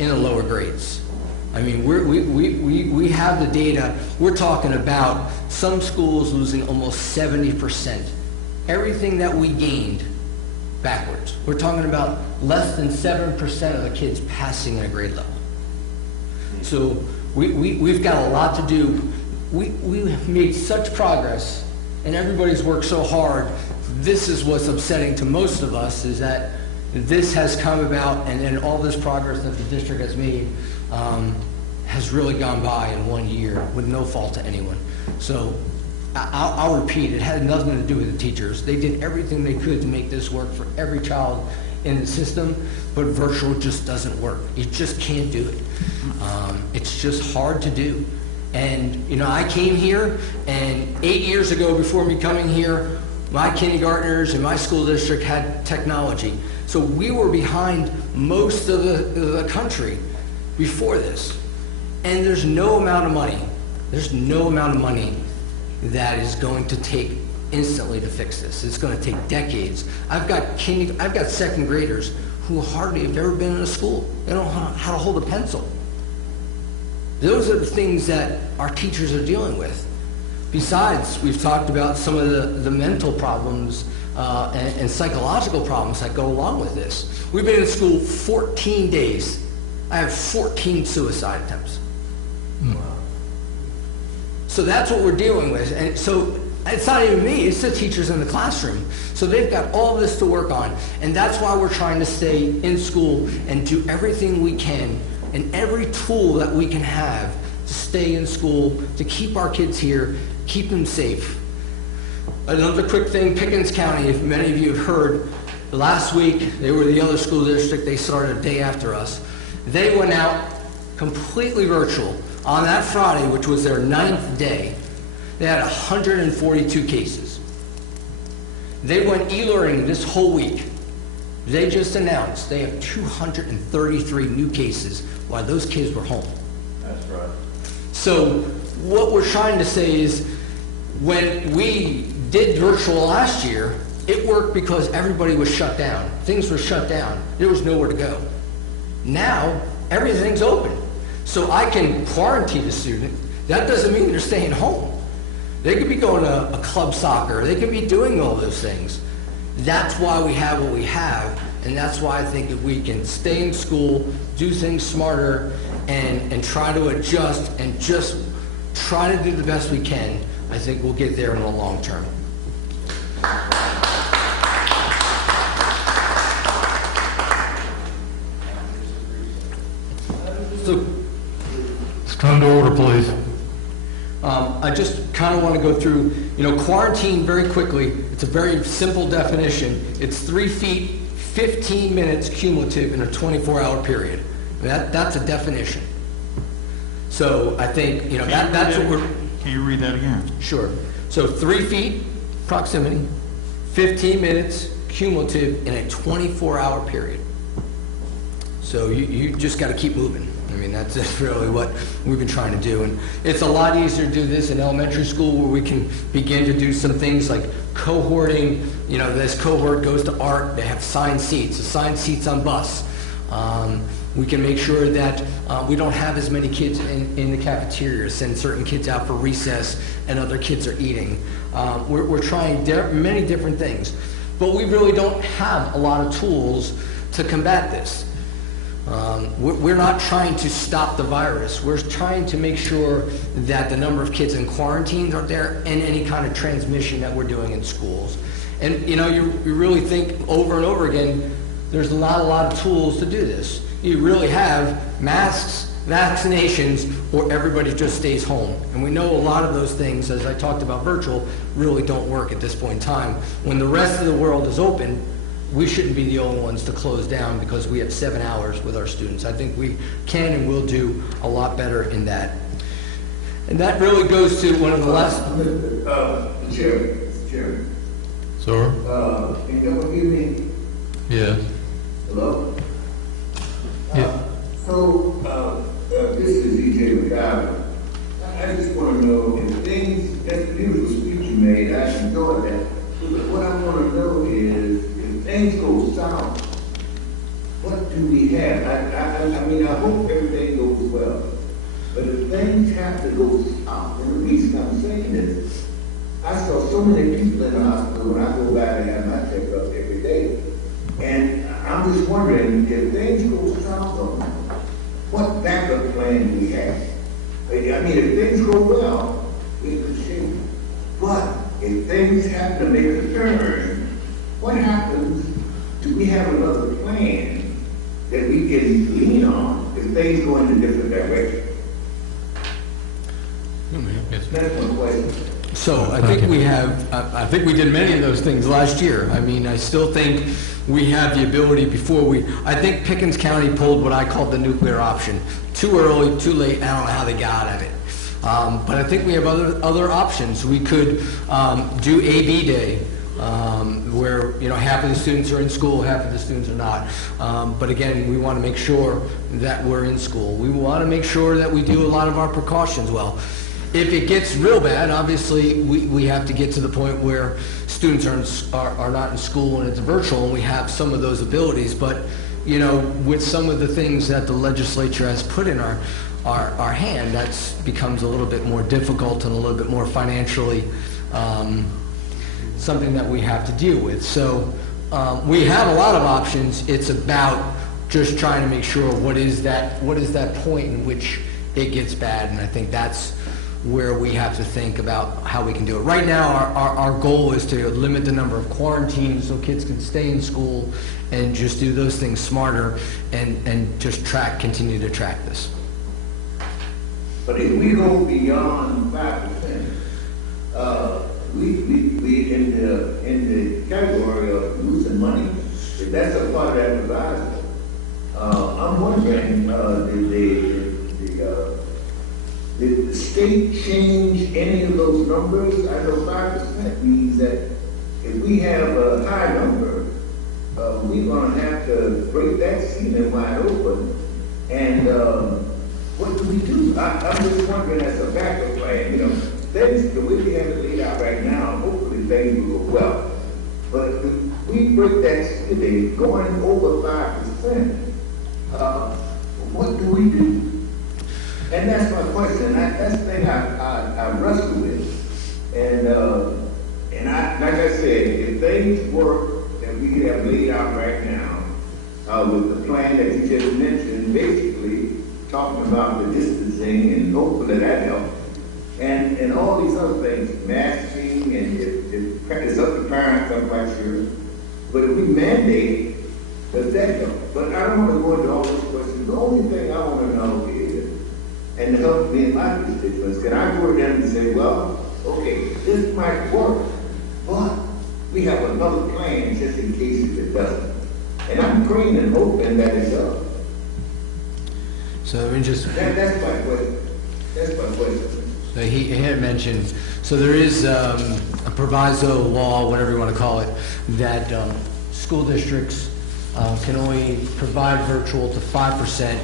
in the lower grades. I mean, we have the data. We're talking about some schools losing almost 70%. Everything that we gained backwards. We're talking about less than 7% of the kids passing at a grade level. So we've got a lot to do. We have made such progress, and everybody's worked so hard. This is what's upsetting to most of us, is that this has come about, and then all this progress that the district has made has really gone by in 1 year with no fault to anyone. So I'll repeat, it had nothing to do with the teachers. They did everything they could to make this work for every child in the system, but virtual just doesn't work. You just can't do it. It's just hard to do. And, I came here, and 8 years ago, before me coming here, my kindergartners in my school district had technology. So we were behind most of the country before this. And there's no amount of money. There's no amount of money that is going to take instantly to fix this. It's going to take decades. I've got second graders who hardly have ever been in a school. They don't know how to hold a pencil. Those are the things that our teachers are dealing with. Besides, we've talked about some of the mental problems and psychological problems that go along with this. We've been in school 14 days. I have 14 suicide attempts. So that's what we're dealing with. And so it's not even me, it's the teachers in the classroom. So they've got all this to work on. And that's why we're trying to stay in school and do everything we can and every tool that we can have to stay in school, to keep our kids here, keep them safe. Another quick thing, Pickens County, if many of you have heard, last week, they were the other school district, they started a day after us. They went out completely virtual. On that Friday, which was their 9th day, they had 142 cases. They went e-learning this whole week. They just announced they have 233 new cases while those kids were home. That's right. So what we're trying to say is, when we did virtual last year, it worked because everybody was shut down. Things were shut down. There was nowhere to go. Now, everything's open. So I can quarantine a student. That doesn't mean they're staying home. They could be going to a club soccer. They could be doing all those things. That's why we have what we have, and that's why I think if we can stay in school, do things smarter, and try to adjust and just try to do the best we can, I think we'll get there in the long term. So, Let's come to order, please. I just kind of want to go through, quarantine very quickly. It's a very simple definition. It's 3 feet, 15 minutes cumulative in a 24-hour period. That's a definition. So I think, that's what we're... Can you read that again? Sure. So 3 feet proximity, 15 minutes cumulative in a 24-hour period. So you just got to keep moving. I mean, that's really what we've been trying to do. And it's a lot easier to do this in elementary school, where we can begin to do some things like cohorting. This cohort goes to art. They have assigned seats on bus. We can make sure that we don't have as many kids in the cafeteria, send certain kids out for recess and other kids are eating. We're trying many different things, but we really don't have a lot of tools to combat this. We're not trying to stop the virus. We're trying to make sure that the number of kids in quarantines aren't there and any kind of transmission that we're doing in schools. And you know, you really think over and over again, there's not a lot of tools to do this. You really have masks, vaccinations, or everybody just stays home. And we know a lot of those things, as I talked about virtual, really don't work at this point in time. When the rest of the world is open, we shouldn't be the only ones to close down because we have 7 hours with our students. I think we can and will do a lot better in that. And that really goes to one of the last... Chair. Sir? Can you hear me? Yes. Hello? Yeah. This is E.J. McIver. I just want to know if things, that's the beautiful speech you made, I enjoyed that. But what I want to know is, if things go south, what do we have? I mean, I hope everything goes well. But if things have to go south, and the reason I'm saying this, I saw so many people in the hospital when I go by and have my checkup every day. And I'm just wondering, if things go south, what backup plan do we have? I mean, if things go well, we appreciate it. But if things have to make a turn, what happens? Do we have another plan that we can lean on if things go in a different direction? Yes. That's my question. So I think we have, I think we did many of those things last year. I mean, I still think we have the ability I think Pickens County pulled what I called the nuclear option. Too early, too late, I don't know how they got out of it. But I think we have other options. We could do AB Day, where, you know, half of the students are in school, half of the students are not. But again, we want to make sure that we're in school. We want to make sure that we do a lot of our precautions well. If it gets real bad, obviously, we have to get to the point where students are not in school and it's virtual, and we have some of those abilities. But, you know, with some of the things that the legislature has put in our hand, that becomes a little bit more difficult and a little bit more financially something that we have to deal with. So we have a lot of options. It's about just trying to make sure what is that point in which it gets bad, and I think that's where we have to think about how we can do it. Right now, our goal is to limit the number of quarantines so kids can stay in school and just do those things smarter and just continue to track this. But if we go beyond 5%, we in the category of losing money, if that's a part of that advisor, I'm wondering, did the state change any of those numbers? I know 5% means that if we have a high number, we're going to have to break that ceiling wide open. And what do we do? I'm just wondering, as a backup plan, you know, things, the way we have it laid out right now, hopefully things will go well. But if we break that ceiling going over 5%, what do we do? And that's my question. That's the thing I wrestle with. And I, like I said, if things work that we have laid out right now, with the plan that you just mentioned, basically talking about the distancing, and hopefully that helps, and all these other things, masking, and it's up to parents, I'm quite sure. But if we mandate, does that help? But I don't want to go into all those questions. The only thing I want to know is, and to help me in my constituents, can I go to them and say, well, okay, this might work, but we have another plan just in case if it doesn't. And I'm praying and hoping that it does. So let me just... That's my question. That's my question. So he had mentioned, so there is a proviso law, whatever you want to call it, that school districts can only provide virtual to 5%.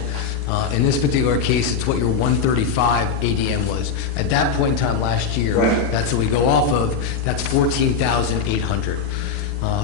In this particular case, it's what your 135 ADM was. At that point in time last year, right. That's what we go off of, that's 14,800.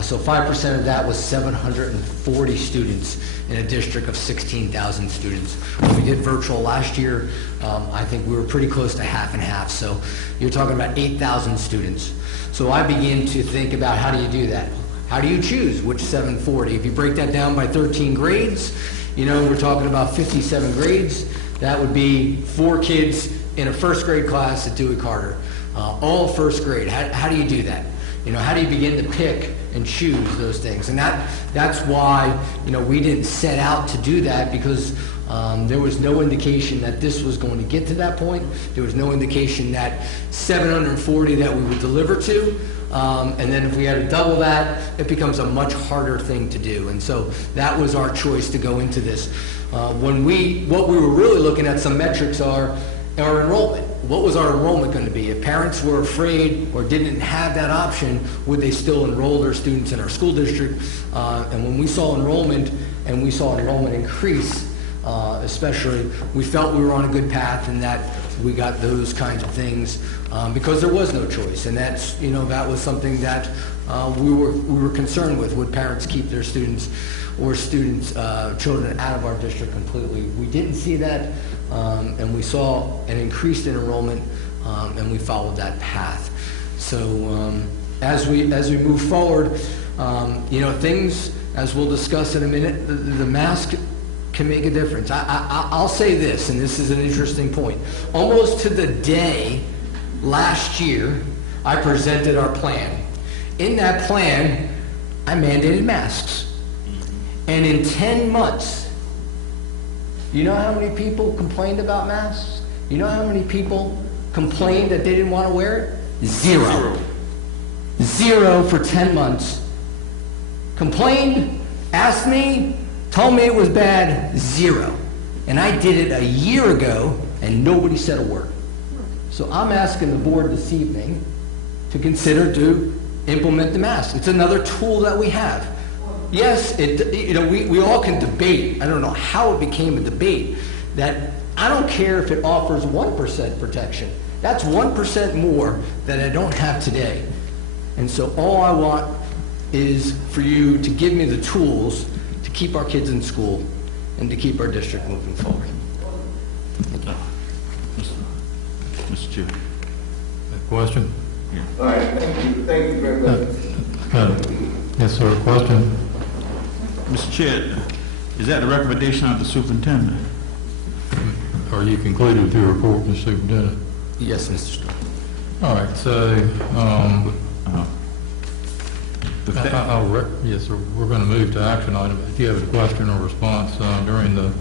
So 5% of that was 740 students in a district of 16,000 students. When we did virtual last year, I think we were pretty close to half and half. So you're talking about 8,000 students. So I began to think about, how do you do that? How do you choose which 740? If you break that down by 13 grades, we're talking about 57 grades. That would be 4 kids in a first grade class at Dewey Carter, all first grade. How do you do that? How do you begin to pick and choose those things? And that's why, we didn't set out to do that, because there was no indication that this was going to get to that point. There was no indication that 740 that we would deliver to, and then if we had to double that, it becomes a much harder thing to do. And so that was our choice to go into this. What we were really looking at, some metrics are our enrollment. What was our enrollment going to be? If parents were afraid or didn't have that option, would they still enroll their students in our school district? And when we saw enrollment, and we saw enrollment increase, especially, we felt we were on a good path, and that we got those kinds of things because there was no choice. And that's, that was something that we were concerned with. Would parents keep their students or children out of our district completely? We didn't see that, and we saw an increase in enrollment, and we followed that path. So as we move forward, things, as we'll discuss in a minute, the mask can make a difference. I'll say this, and this is an interesting point. Almost to the day last year, I presented our plan. In that plan, I mandated masks. And in 10 months, you know how many people complained about masks? You know how many people complained that they didn't want to wear it? Zero. Zero for 10 months. Complained, asked me, told me it was bad, zero. And I did it a year ago, and nobody said a word. So I'm asking the board this evening to consider to implement the mask. It's another tool that we have. Yes, we all can debate. I don't know how it became a debate, that I don't care if it offers 1% protection. That's 1% more than I don't have today. And so all I want is for you to give me the tools to keep our kids in school and to keep our district moving forward. Thank you. Mr. Chair. Question? Yeah. All right, thank you very much. Yes, sir, question? Mr. Chair, is that the recommendation of the superintendent? Are you concluded with your report, Mr. Superintendent? Yes, Mr. Stewart. All right, so, yes, sir, we're going to move to action item. If you have a question or response during the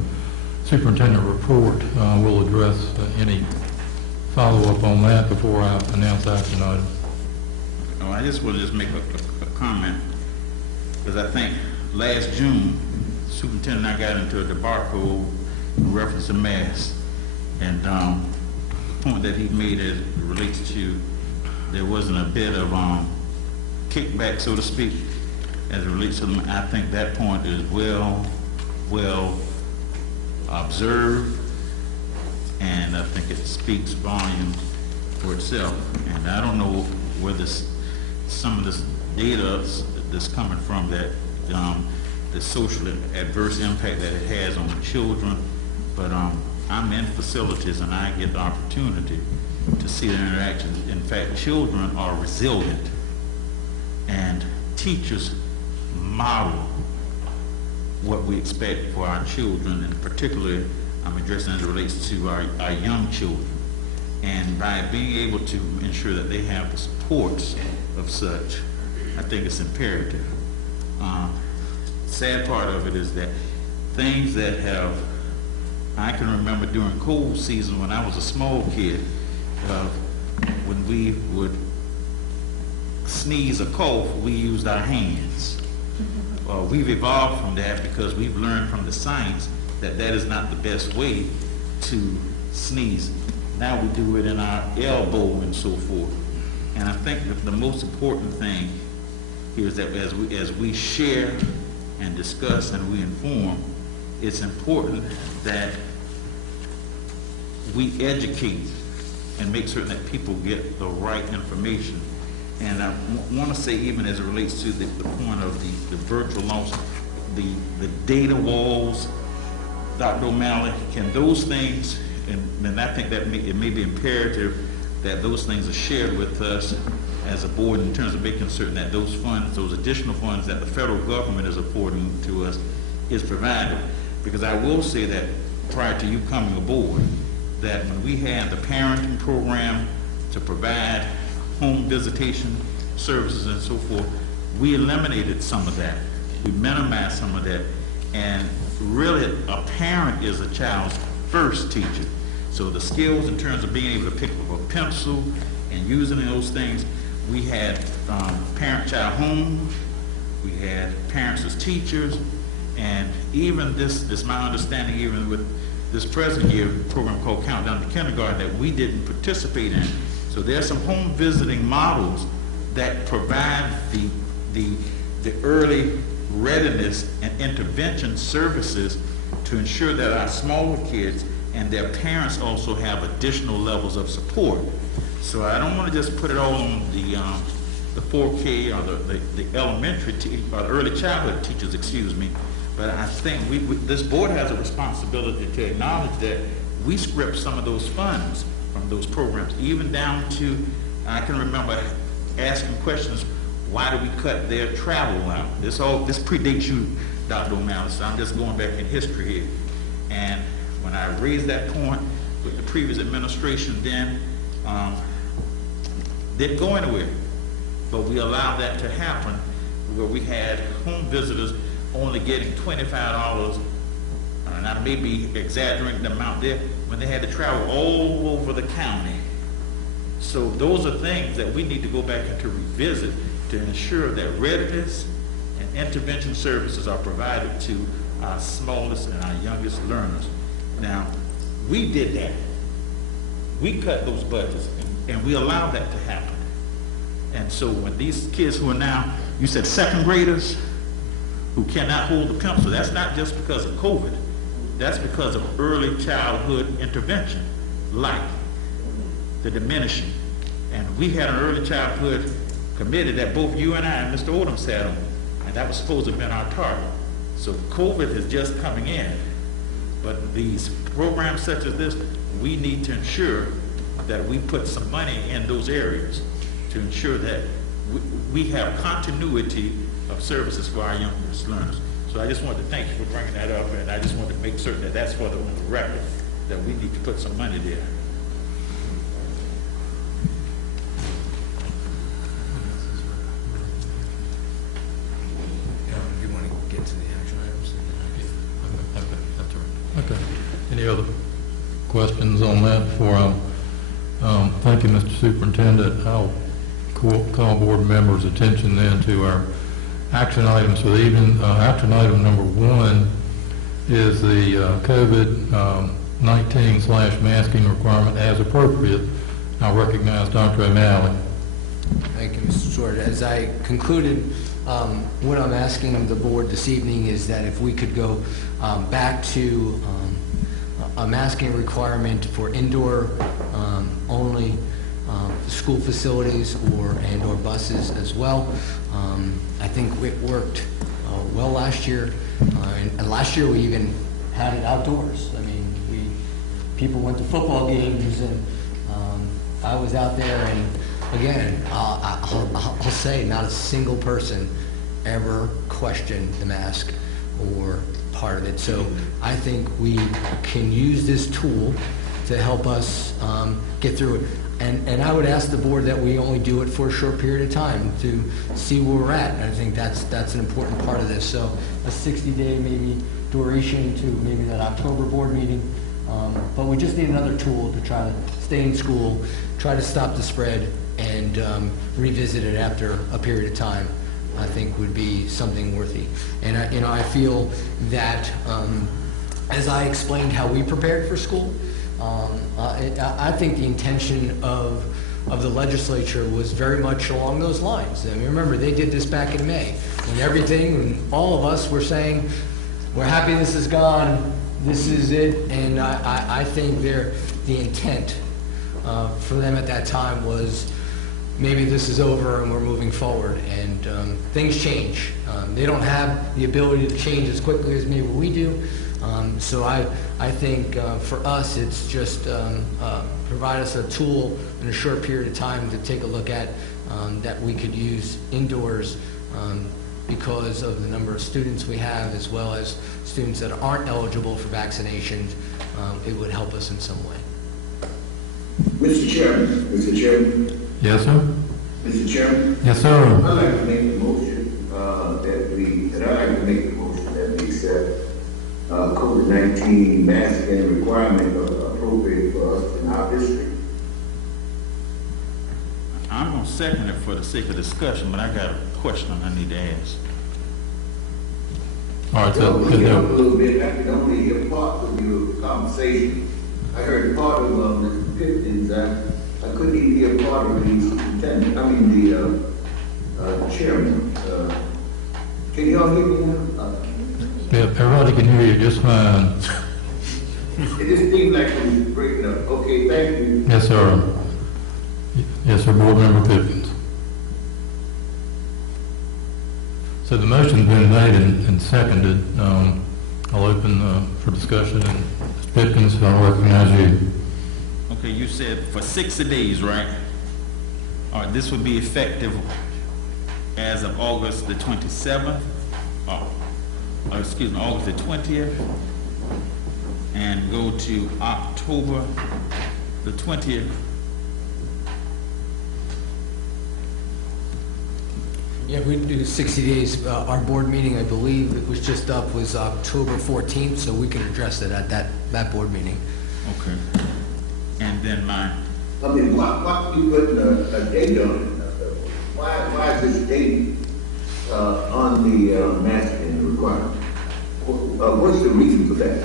superintendent report, we'll address any follow-up on that before I announce action items. Oh, I just want to make a comment, because I think last June, the superintendent and I got into a debacle in reference to masks, and the point that he made as it relates to there wasn't a bit of kickback, so to speak, as it relates to them. I think that point is well observed, and I think it speaks volumes for itself. And I don't know where some of this data that's coming from, that the social adverse impact that it has on children, but I'm in facilities and I get the opportunity to see the interactions. In fact, children are resilient, and teachers model what we expect for our children, and particularly I'm addressing as it relates to our young children. And by being able to ensure that they have the supports of such, I think it's imperative. Sad part of it is that things that I can remember during cold season when I was a small kid, when we would sneeze or cough, we used our hands. We've evolved from that because we've learned from the science that that is not the best way to sneeze. Now we do it in our elbow and so forth. And I think that the most important thing here is that as we share and discuss and we inform, it's important that we educate and make certain that people get the right information. And I want to say, even as it relates to the point of the virtual loss, the data walls, Dr. O'Malley, can those things, and I think that it may be imperative that those things are shared with us as a board in terms of making certain that those funds, those additional funds that the federal government is affording to us is provided. Because I will say that prior to you coming aboard, that when we had the parenting program to provide home visitation services and so forth, we eliminated some of that. We minimized some of that. And really, a parent is a child's first teacher. So the skills in terms of being able to pick up a pencil and using those things, we had parent-child home, we had parents as teachers, and even this my understanding, even with this present year program called Countdown to Kindergarten that we didn't participate in. So there's some home visiting models that provide the early readiness and intervention services to ensure that our smaller kids and their parents also have additional levels of support. So I don't want to just put it all on the 4K or the elementary or the early childhood teachers, excuse me, but I think this board has a responsibility to acknowledge that we script some of those funds from those programs, even down to, I can remember asking questions, why do we cut their travel out? This predates you, Dr. O'Malley, so I'm just going back in history here. And when I raised that point with the previous administration then, didn't go anywhere. But we allowed that to happen where we had home visitors only getting $25, and I may be exaggerating the amount there, when they had to travel all over the county. So those are things that we need to go back and to revisit to ensure that readiness and intervention services are provided to our smallest and our youngest learners. Now, we did that. We cut those budgets, and we allowed that to happen. And so when these kids who are now, you said second graders, who cannot hold the pencil, that's not just because of COVID. That's because of early childhood intervention, like the diminishing. And we had an early childhood committee that both you and I and Mr. Odom sat on, and that was supposed to have been our target. So COVID is just coming in. But these programs such as this, we need to ensure that we put some money in those areas to ensure that we have continuity of services for our youngest learners. So I just wanted to thank you for bringing that up, and I just wanted to make certain that that's for the record, that we need to put some money there. You want to get to the action items? Okay, that's all right. Okay. Any other questions on that before thank you, Mr. Superintendent. I'll call board members' attention then to our action items for the evening. Action item number 1 is the COVID-19 / masking requirement as appropriate. I'll recognize Dr. O'Malley. Thank you, Mr. Stewart. As I concluded, what I'm asking the board this evening is that if we could go back to a masking requirement for indoor only school facilities and/or buses as well. I think it worked well last year, and last year we even had it outdoors. I mean, people went to football games, and I was out there, and again, I'll say not a single person ever questioned the mask or part of it. So I think we can use this tool to help us get through it. And I would ask the board that we only do it for a short period of time to see where we're at. And I think that's an important part of this. So a 60-day maybe duration to maybe that October board meeting. But we just need another tool to try to stay in school, try to stop the spread, and revisit it after a period of time. I think would be something worthy. And I feel that as I explained how we prepared for school, I think the intention of the legislature was very much along those lines. I mean, remember, they did this back in May, when all of us were saying, we're happy this is gone, this is it, and I think the intent for them at that time was maybe this is over and we're moving forward, and things change. They don't have the ability to change as quickly as maybe we do. So I think for us, it's just provide us a tool in a short period of time to take a look at that we could use indoors because of the number of students we have, as well as students that aren't eligible for vaccinations. It would help us in some way. Mr. Chairman. Yes, sir? Mr. Chairman. Yes, sir. I'd like to make the motion that we accept COVID-19 masking requirement appropriate for us in our district. I'm gonna second it for the sake of discussion, but I got a question I need to ask. All right, A so, little bit, I can only hear part of your conversation. I heard part of Mr. Pipkins. I couldn't even hear part of the superintendent, the chairman. Can y'all hear me now? yeah, everybody can hear you just fine. It just seemed like it was breaking up. Okay, thank you. Yes, sir. Yes, sir, Board Member Pipkins. So the motion's been made and seconded. I'll open for discussion, and Mr. Pipkins, I'll recognize you. Okay, you said for 60 days, right? All right, this would be effective as of August the 27th, August the 20th, and go to October the 20th. Yeah, we do 60 days. Our board meeting, I believe, it was just up, was October 14th, so we can address it at that board meeting. Okay. And then why you putting a date on it? Why is this date on the masking requirement? What's the reason for that?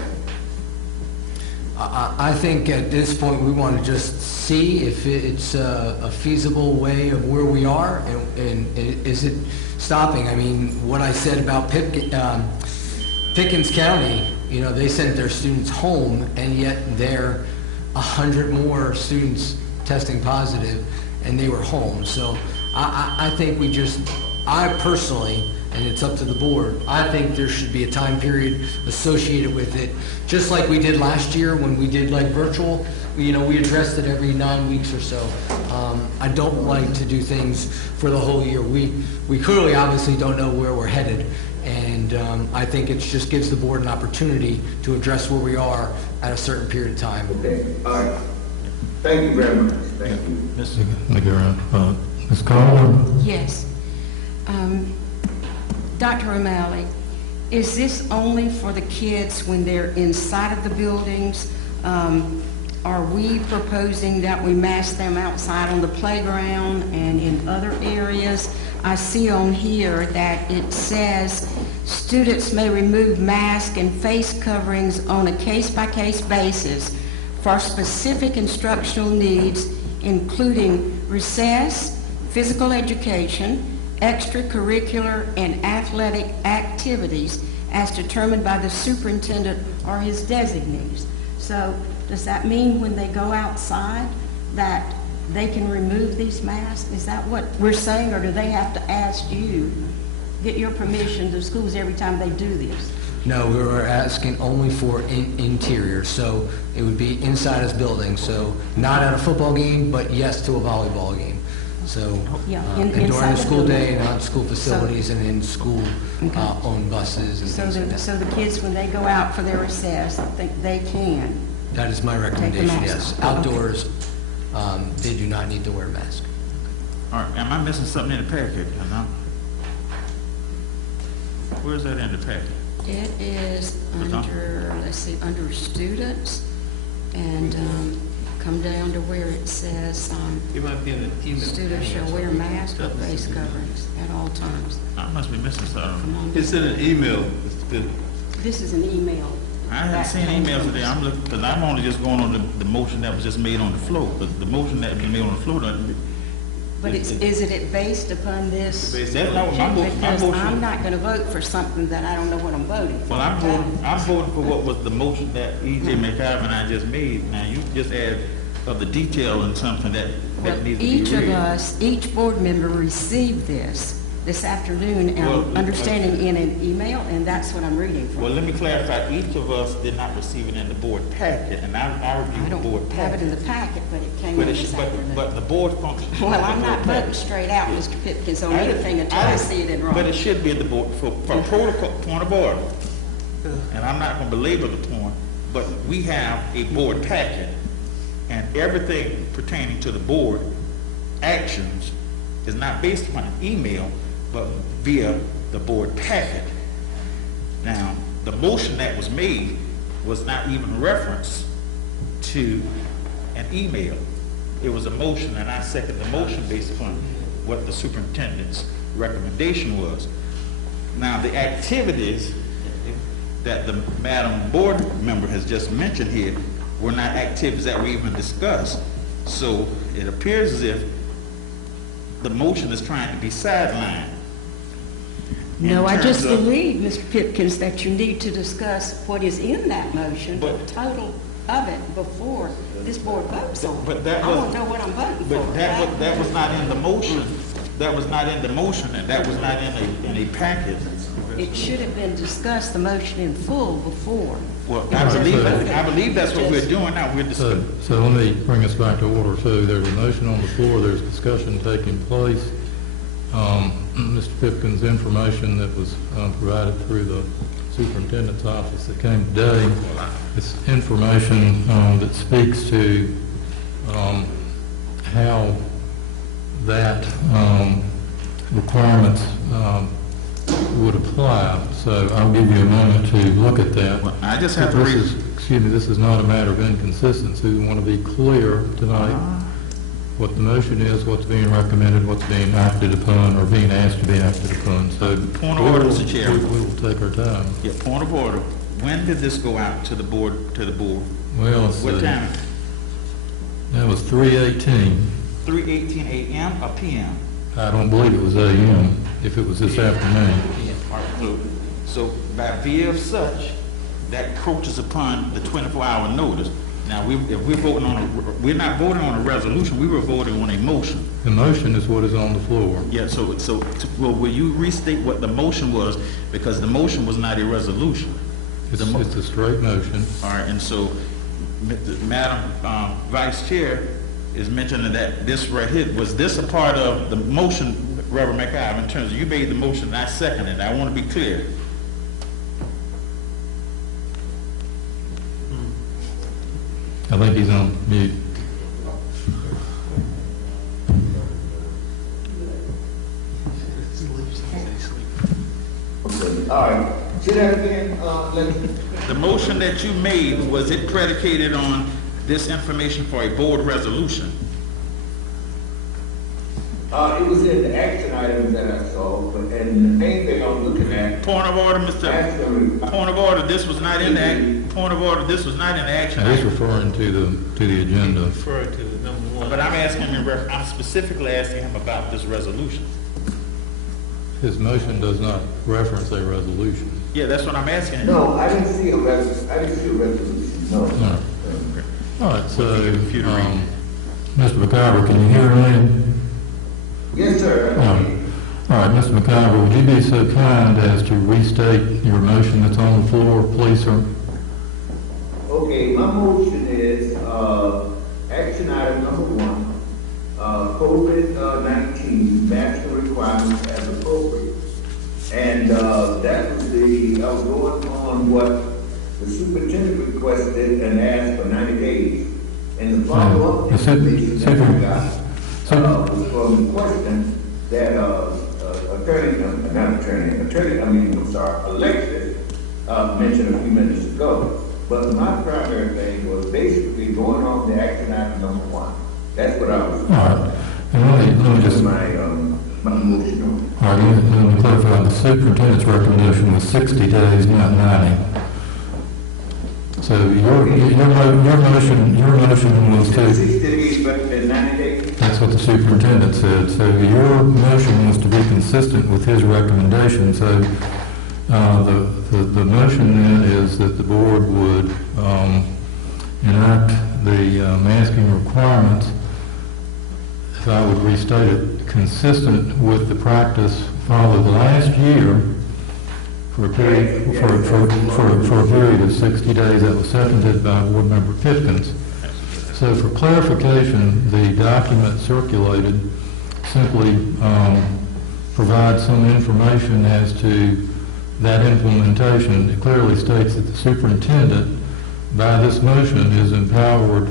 I think at this point, we want to just see if it's a feasible way of where we are, and is it stopping? I mean, what I said about Pickens County, they sent their students home, and yet there 100 more students testing positive, and they were home. So I think I personally, and it's up to the board, I think there should be a time period associated with it, just like we did last year when we did virtual. We addressed it every 9 weeks or so. I don't like to do things for the whole year. We clearly obviously don't know where we're headed, and I think it just gives the board an opportunity to address where we are at a certain period of time. Okay, all right. Thank you very much. Thank you. Let me go around. Ms. Carter? Yes. Dr. O'Malley, is this only for the kids when they're inside of the buildings? Are we proposing that we mask them outside on the playground and in other areas? I see on here that it says students may remove masks and face coverings on a case-by-case basis for specific instructional needs, including recess, physical education, extracurricular and athletic activities as determined by the superintendent or his designees. So does that mean when they go outside that they can remove these masks? Is that what we're saying, or do they have to ask you, get your permission to schools every time they do this? No, we were asking only for interior, so it would be inside his building, so not at a football game, but yes to a volleyball game. So, Yeah, and during inside the the school day, building. and on school facilities, and in school owned buses and things like that. So the kids, when they go out for their recess, I think they can. That is my recommendation, mask yes. off. Outdoors, they do not need to wear a mask. all right, am I missing something in the packet? Where's that in the packet? It is under, let's see, under students, and come down to where it says, It might be in the email. students shall wear masks or face coverings at all times. I must be missing something. Come on. It's in an email, Mr. Goodman. This is an email. I haven't seen emails today. I'm looking, because I'm only just going on the motion that was just made on the floor. But the motion that been made on the floor doesn't. But is it based upon this? Based That's not what my Because motion. I'm not gonna vote for something that I don't know what I'm voting for. Well, I'm voting for what was the motion that E.J. McIver and I just made. Now, you just add of the detail and something that Well, needs to be each of read. us, each board member received this afternoon, and Well, understanding in an email, and that's what I'm reading from. Well, let me clarify, each of us did not receive it in the board packet, and I I reviewed the board don't have it packet. in the packet, but it came But in it this should, afternoon. but the board functions. Well, I'm not voting straight out, Mr. Pipkins, on anything until I see it in But it writing. should be in the board, for protocol, point of order. And I'm not gonna belabor the point, but we have a board packet, and everything pertaining to the board actions is not based upon an email, but via the board packet. Now, the motion that was made was not even reference to an email. It was a motion, and I second the motion based upon what the superintendent's recommendation was. Now, the activities that the Madam Board Member has just mentioned here were not activities that were even discussed. So it appears as if the motion is trying to be sidelined. No, in I just terms of- believe, Mr. Pipkins, that you need to discuss what is in that motion, the But- total of it, before this board votes on it. But that I was- want to know what I'm voting for. But that was not in the motion. That was not in the motion, and that was not in a packet. It should have been discussed, the motion in full, before. Well, It was voted. I believe that's what we're doing now. We're So, discussing. so let me bring us back to order. So there's a motion on the floor, there's discussion taking place. Mr. Pipkin's information that was provided through the superintendent's office that came today, it's information that speaks to how that requirements would apply. So I'll give you a moment to look at that. Well, I just have to This read. is, excuse me, this is not a matter of inconsistency. We want to be clear tonight what the motion is, what's being recommended, what's being acted upon, or being asked to be acted upon. So Point of order, Mr. Chair. we will take our time. Yeah, point of order. When did this go out to the board, Well, let's What see. time? That was 3:18. 3:18 a.m. or p.m.? I don't believe it was a.m., if it was this afternoon. All right, so by via of such, that encroaches upon the 24-hour notice. Now, if we're voting we're not voting on a resolution, we were voting on a motion. The motion is what is on the floor. Yeah, well, will you restate what the motion was? Because the motion was not a resolution. It's a straight motion. All right, and so, Madam Vice Chair is mentioning that this right here, was this a part of the motion, Reverend McIver, in terms of you made the motion and I seconded it? I want to be clear. I think he's on mute. All right, say that again, Leslie. The motion that you made, was it predicated on this information for a board resolution? It was in the action items that I saw, but, and the main thing I'm looking at, Point of order, Mr. actually, Point of order, this was not in the, point of order, this was not in the action Now, he's item. referring to the agenda. Refer to number one. But I'm asking him, I'm specifically asking him about this resolution. His motion does not reference a resolution. Yeah, that's what I'm asking him. no, I didn't see a resolution, no. All right. All right, so, With the computer reading. Mr. McIver, can you hear me? Yes, sir. All right, Mr. McIver, would you be so kind as to restate your motion that's on the floor, please, sir? Okay, my motion is, action item number one, COVID-19 national requirements as appropriate. And, that was I was going on what the superintendent requested and asked for 90 days. And the follow-up The super- information that super- we got, was from the question that, Alexis, mentioned a few minutes ago. But my primary thing was basically going on the action item number one. That's what I was. All right, and let me just, My motion on. all right, let me clarify, the superintendent's recommendation was 60 days, not 90. So your motion was to, 60 days, but in 90 days? that's what the superintendent said, so your motion was to be consistent with his recommendation, so the motion then is that the board would enact the masking requirements, if I would restate it, consistent with the practice followed last year for a period, for a period of 60 days that was seconded by Board Member Pipkins. So for clarification, the document circulated simply provides some information as to that implementation. It clearly states that the superintendent, by this motion, is empowered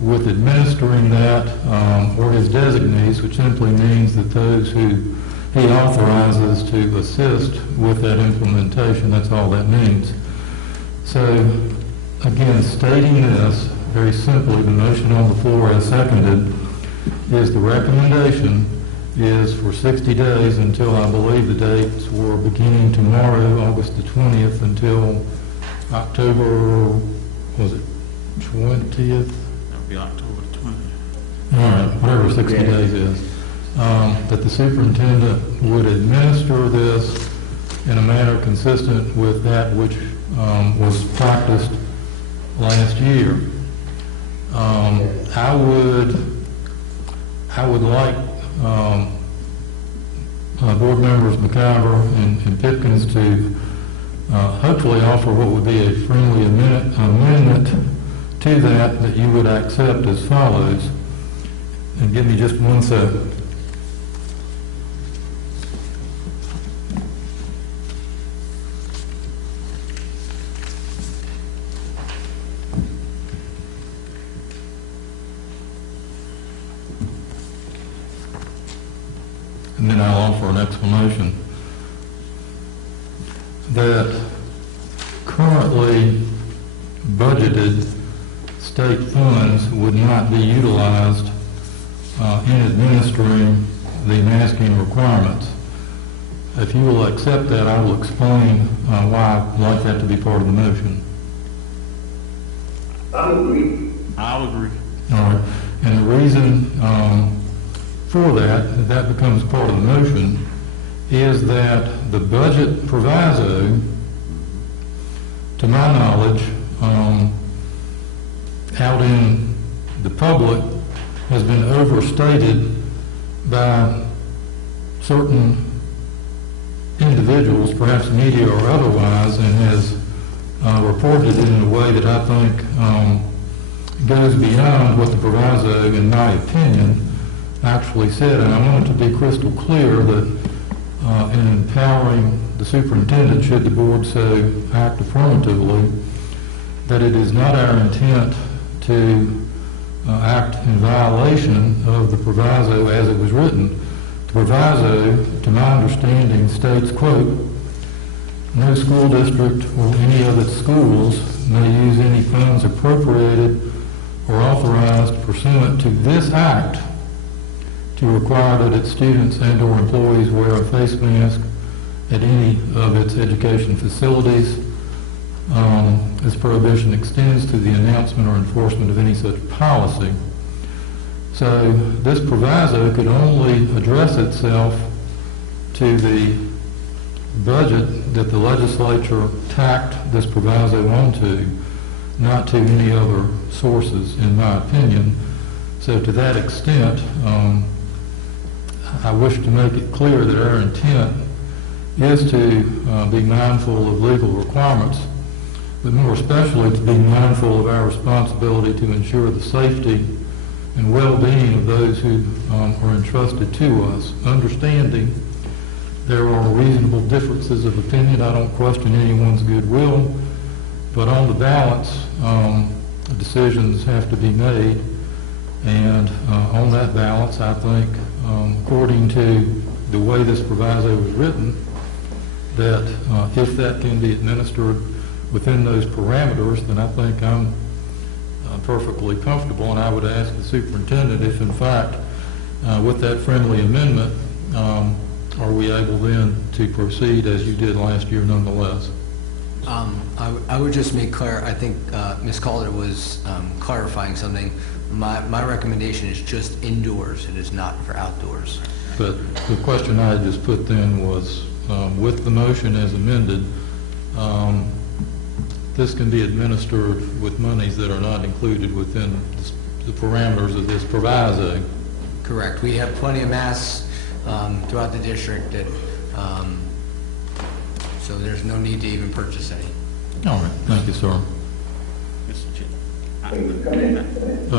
with administering that or his designees, which simply means that those who he authorizes to assist with that implementation, that's all that means. So, again, stating this very simply, the motion on the floor as seconded is the recommendation is for 60 days until I believe the dates were beginning tomorrow, August the 20th, until October, was it 20th? That'll be October 20th. All right, whatever 60 days is. That the superintendent would administer this in a manner consistent with that which was practiced last year. I would like board members McIver and Pipkins to hopefully offer what would be a friendly amendment to that you would accept as follows. And give me just 1 second. And then I'll offer an explanation. That currently budgeted state funds would not be utilized in administering the masking requirements. If you will accept that, I will explain why I'd like that to be part of the motion. I'll agree. I'll agree. All right. And the reason for that becomes part of the motion, is that the budget proviso, to my knowledge, out in the public, has been overstated by certain individuals, perhaps media or otherwise, and has reported it in a way that I think goes beyond what the proviso, in my opinion, actually said. And I want it to be crystal clear that in empowering the superintendent, should the board so act affirmatively, that it is not our intent to act in violation of the proviso as it was written. The proviso, to my understanding, states, quote, "No school district or any of its schools may use any funds appropriated or authorized pursuant to this act to require that its students and or employees wear a face mask at any of its education facilities. This prohibition extends to the announcement or enforcement of any such policy." So this proviso could only address itself to the budget that the legislature tacked this proviso onto, not to any other sources, in my opinion. So to that extent, I wish to make it clear that our intent is to be mindful of legal requirements, but more especially to be mindful of our responsibility to ensure the safety and well-being of those who are entrusted to us. Understanding there are reasonable differences of opinion. I don't question anyone's goodwill, but on the balance, decisions have to be made. And on that balance, I think, according to the way this proviso was written, that if that can be administered within those parameters, then I think I'm perfectly comfortable. And I would ask the superintendent if, in fact, with that friendly amendment, are we able then to proceed as you did last year nonetheless? I would just make clear, I think Ms. Calder was clarifying something. My recommendation is just indoors. It is not for outdoors. But the question I had just put then was, with the motion as amended, this can be administered with monies that are not included within the parameters of this proviso. Correct. We have plenty of masks throughout the district that, so there's no need to even purchase any. All right, thank you, sir. Mr. Chair. All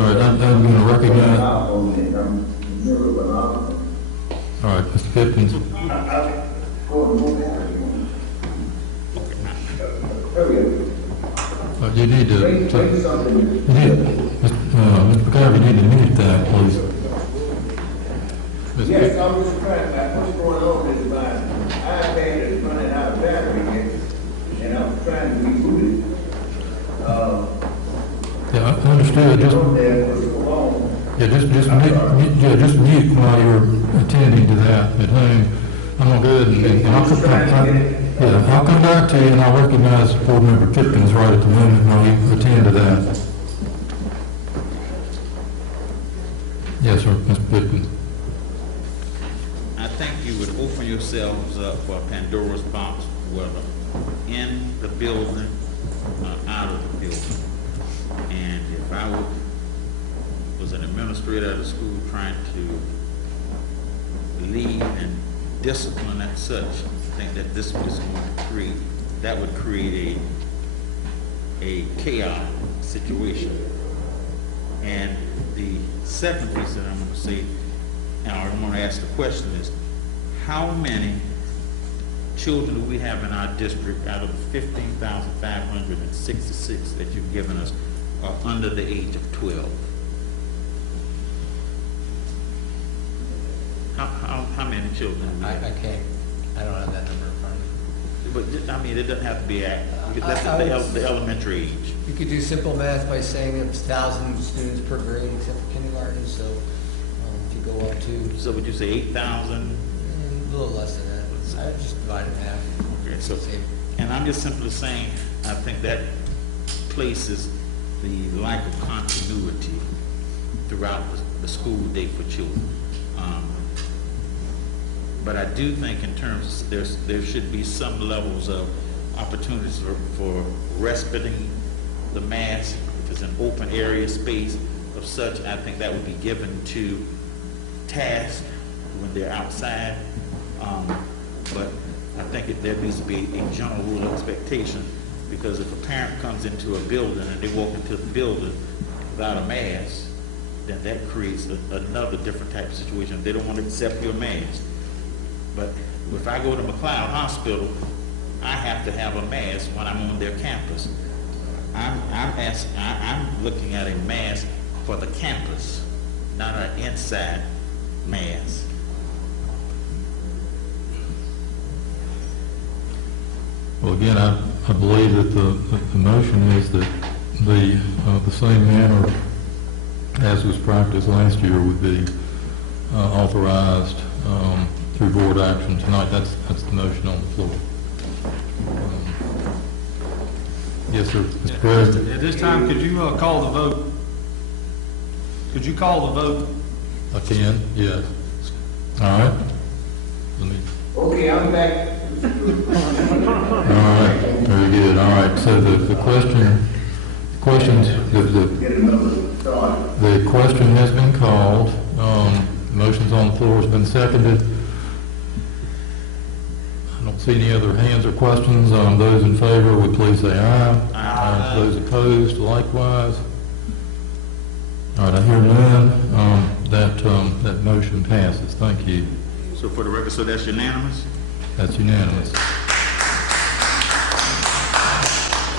right, I'm going to recognize, all right, Mr. Pipkins. You need to, Mr. McCarvey, you need to mute that, please. Mr. Yes, I was trying, what's going on is my iPad is running out of battery, and I'm trying to reboot it. Yeah, I understood. Just, On there for so long. yeah, just mute while you're attending to that at home. I'm gonna go ahead and I'll come back to you and I'll recognize Board Member Pipkins right at the moment while you attend to that. Yes, sir, Mr. Pipkins. I think you would open yourselves up for Pandora's box, whether in the building or out of the building. And if I was an administrator at a school trying to lead and discipline as such, I think that this was going to create, that would create a chaos situation. And the second piece that I'm going to say, and I'm going to ask the question is, how many children do we have in our district out of the 15,566 that you've given us are under the age of 12? How many children do we have? I can't, I don't have that number in front of me. But, I mean, it doesn't have to be that's the elementary age. You could do simple math by saying it's 1,000 students per grade except for kindergarten, so if you go up to So would you say 8,000? a little less than that. I would just divide it in half. Okay, so, and I'm just simply saying, I think that places the lack of continuity throughout the school day for children. But I do think in terms, there should be some levels of opportunities for respiting the mask. If it's an open area space of such, I think that would be given to task when they're outside. But I think there needs to be a general rule of expectation, because if a parent comes into a building and they walk into the building without a mask, then that creates another different type of situation. They don't want to accept your mask. But if I go to McLeod Hospital, I have to have a mask when I'm on their campus. I'm looking at a mask for the campus, not an inside mask. Well, again, I believe that the motion is that the same manner as was practiced last year would be authorized through board action tonight. That's the motion on the floor. Yes, sir, Mr. President. At this time, could you call the vote? Could you call the vote? I can, yes. All right. Let me. Okay, I'm back. All right, very good. All right, so the question has been called. Motion's on the floor, has been seconded. I don't see any other hands or questions. Those in favor would please say aye. Aye. Those opposed, likewise. All right, I hear none. That motion passes. Thank you. So for the record, so that's unanimous? That's unanimous.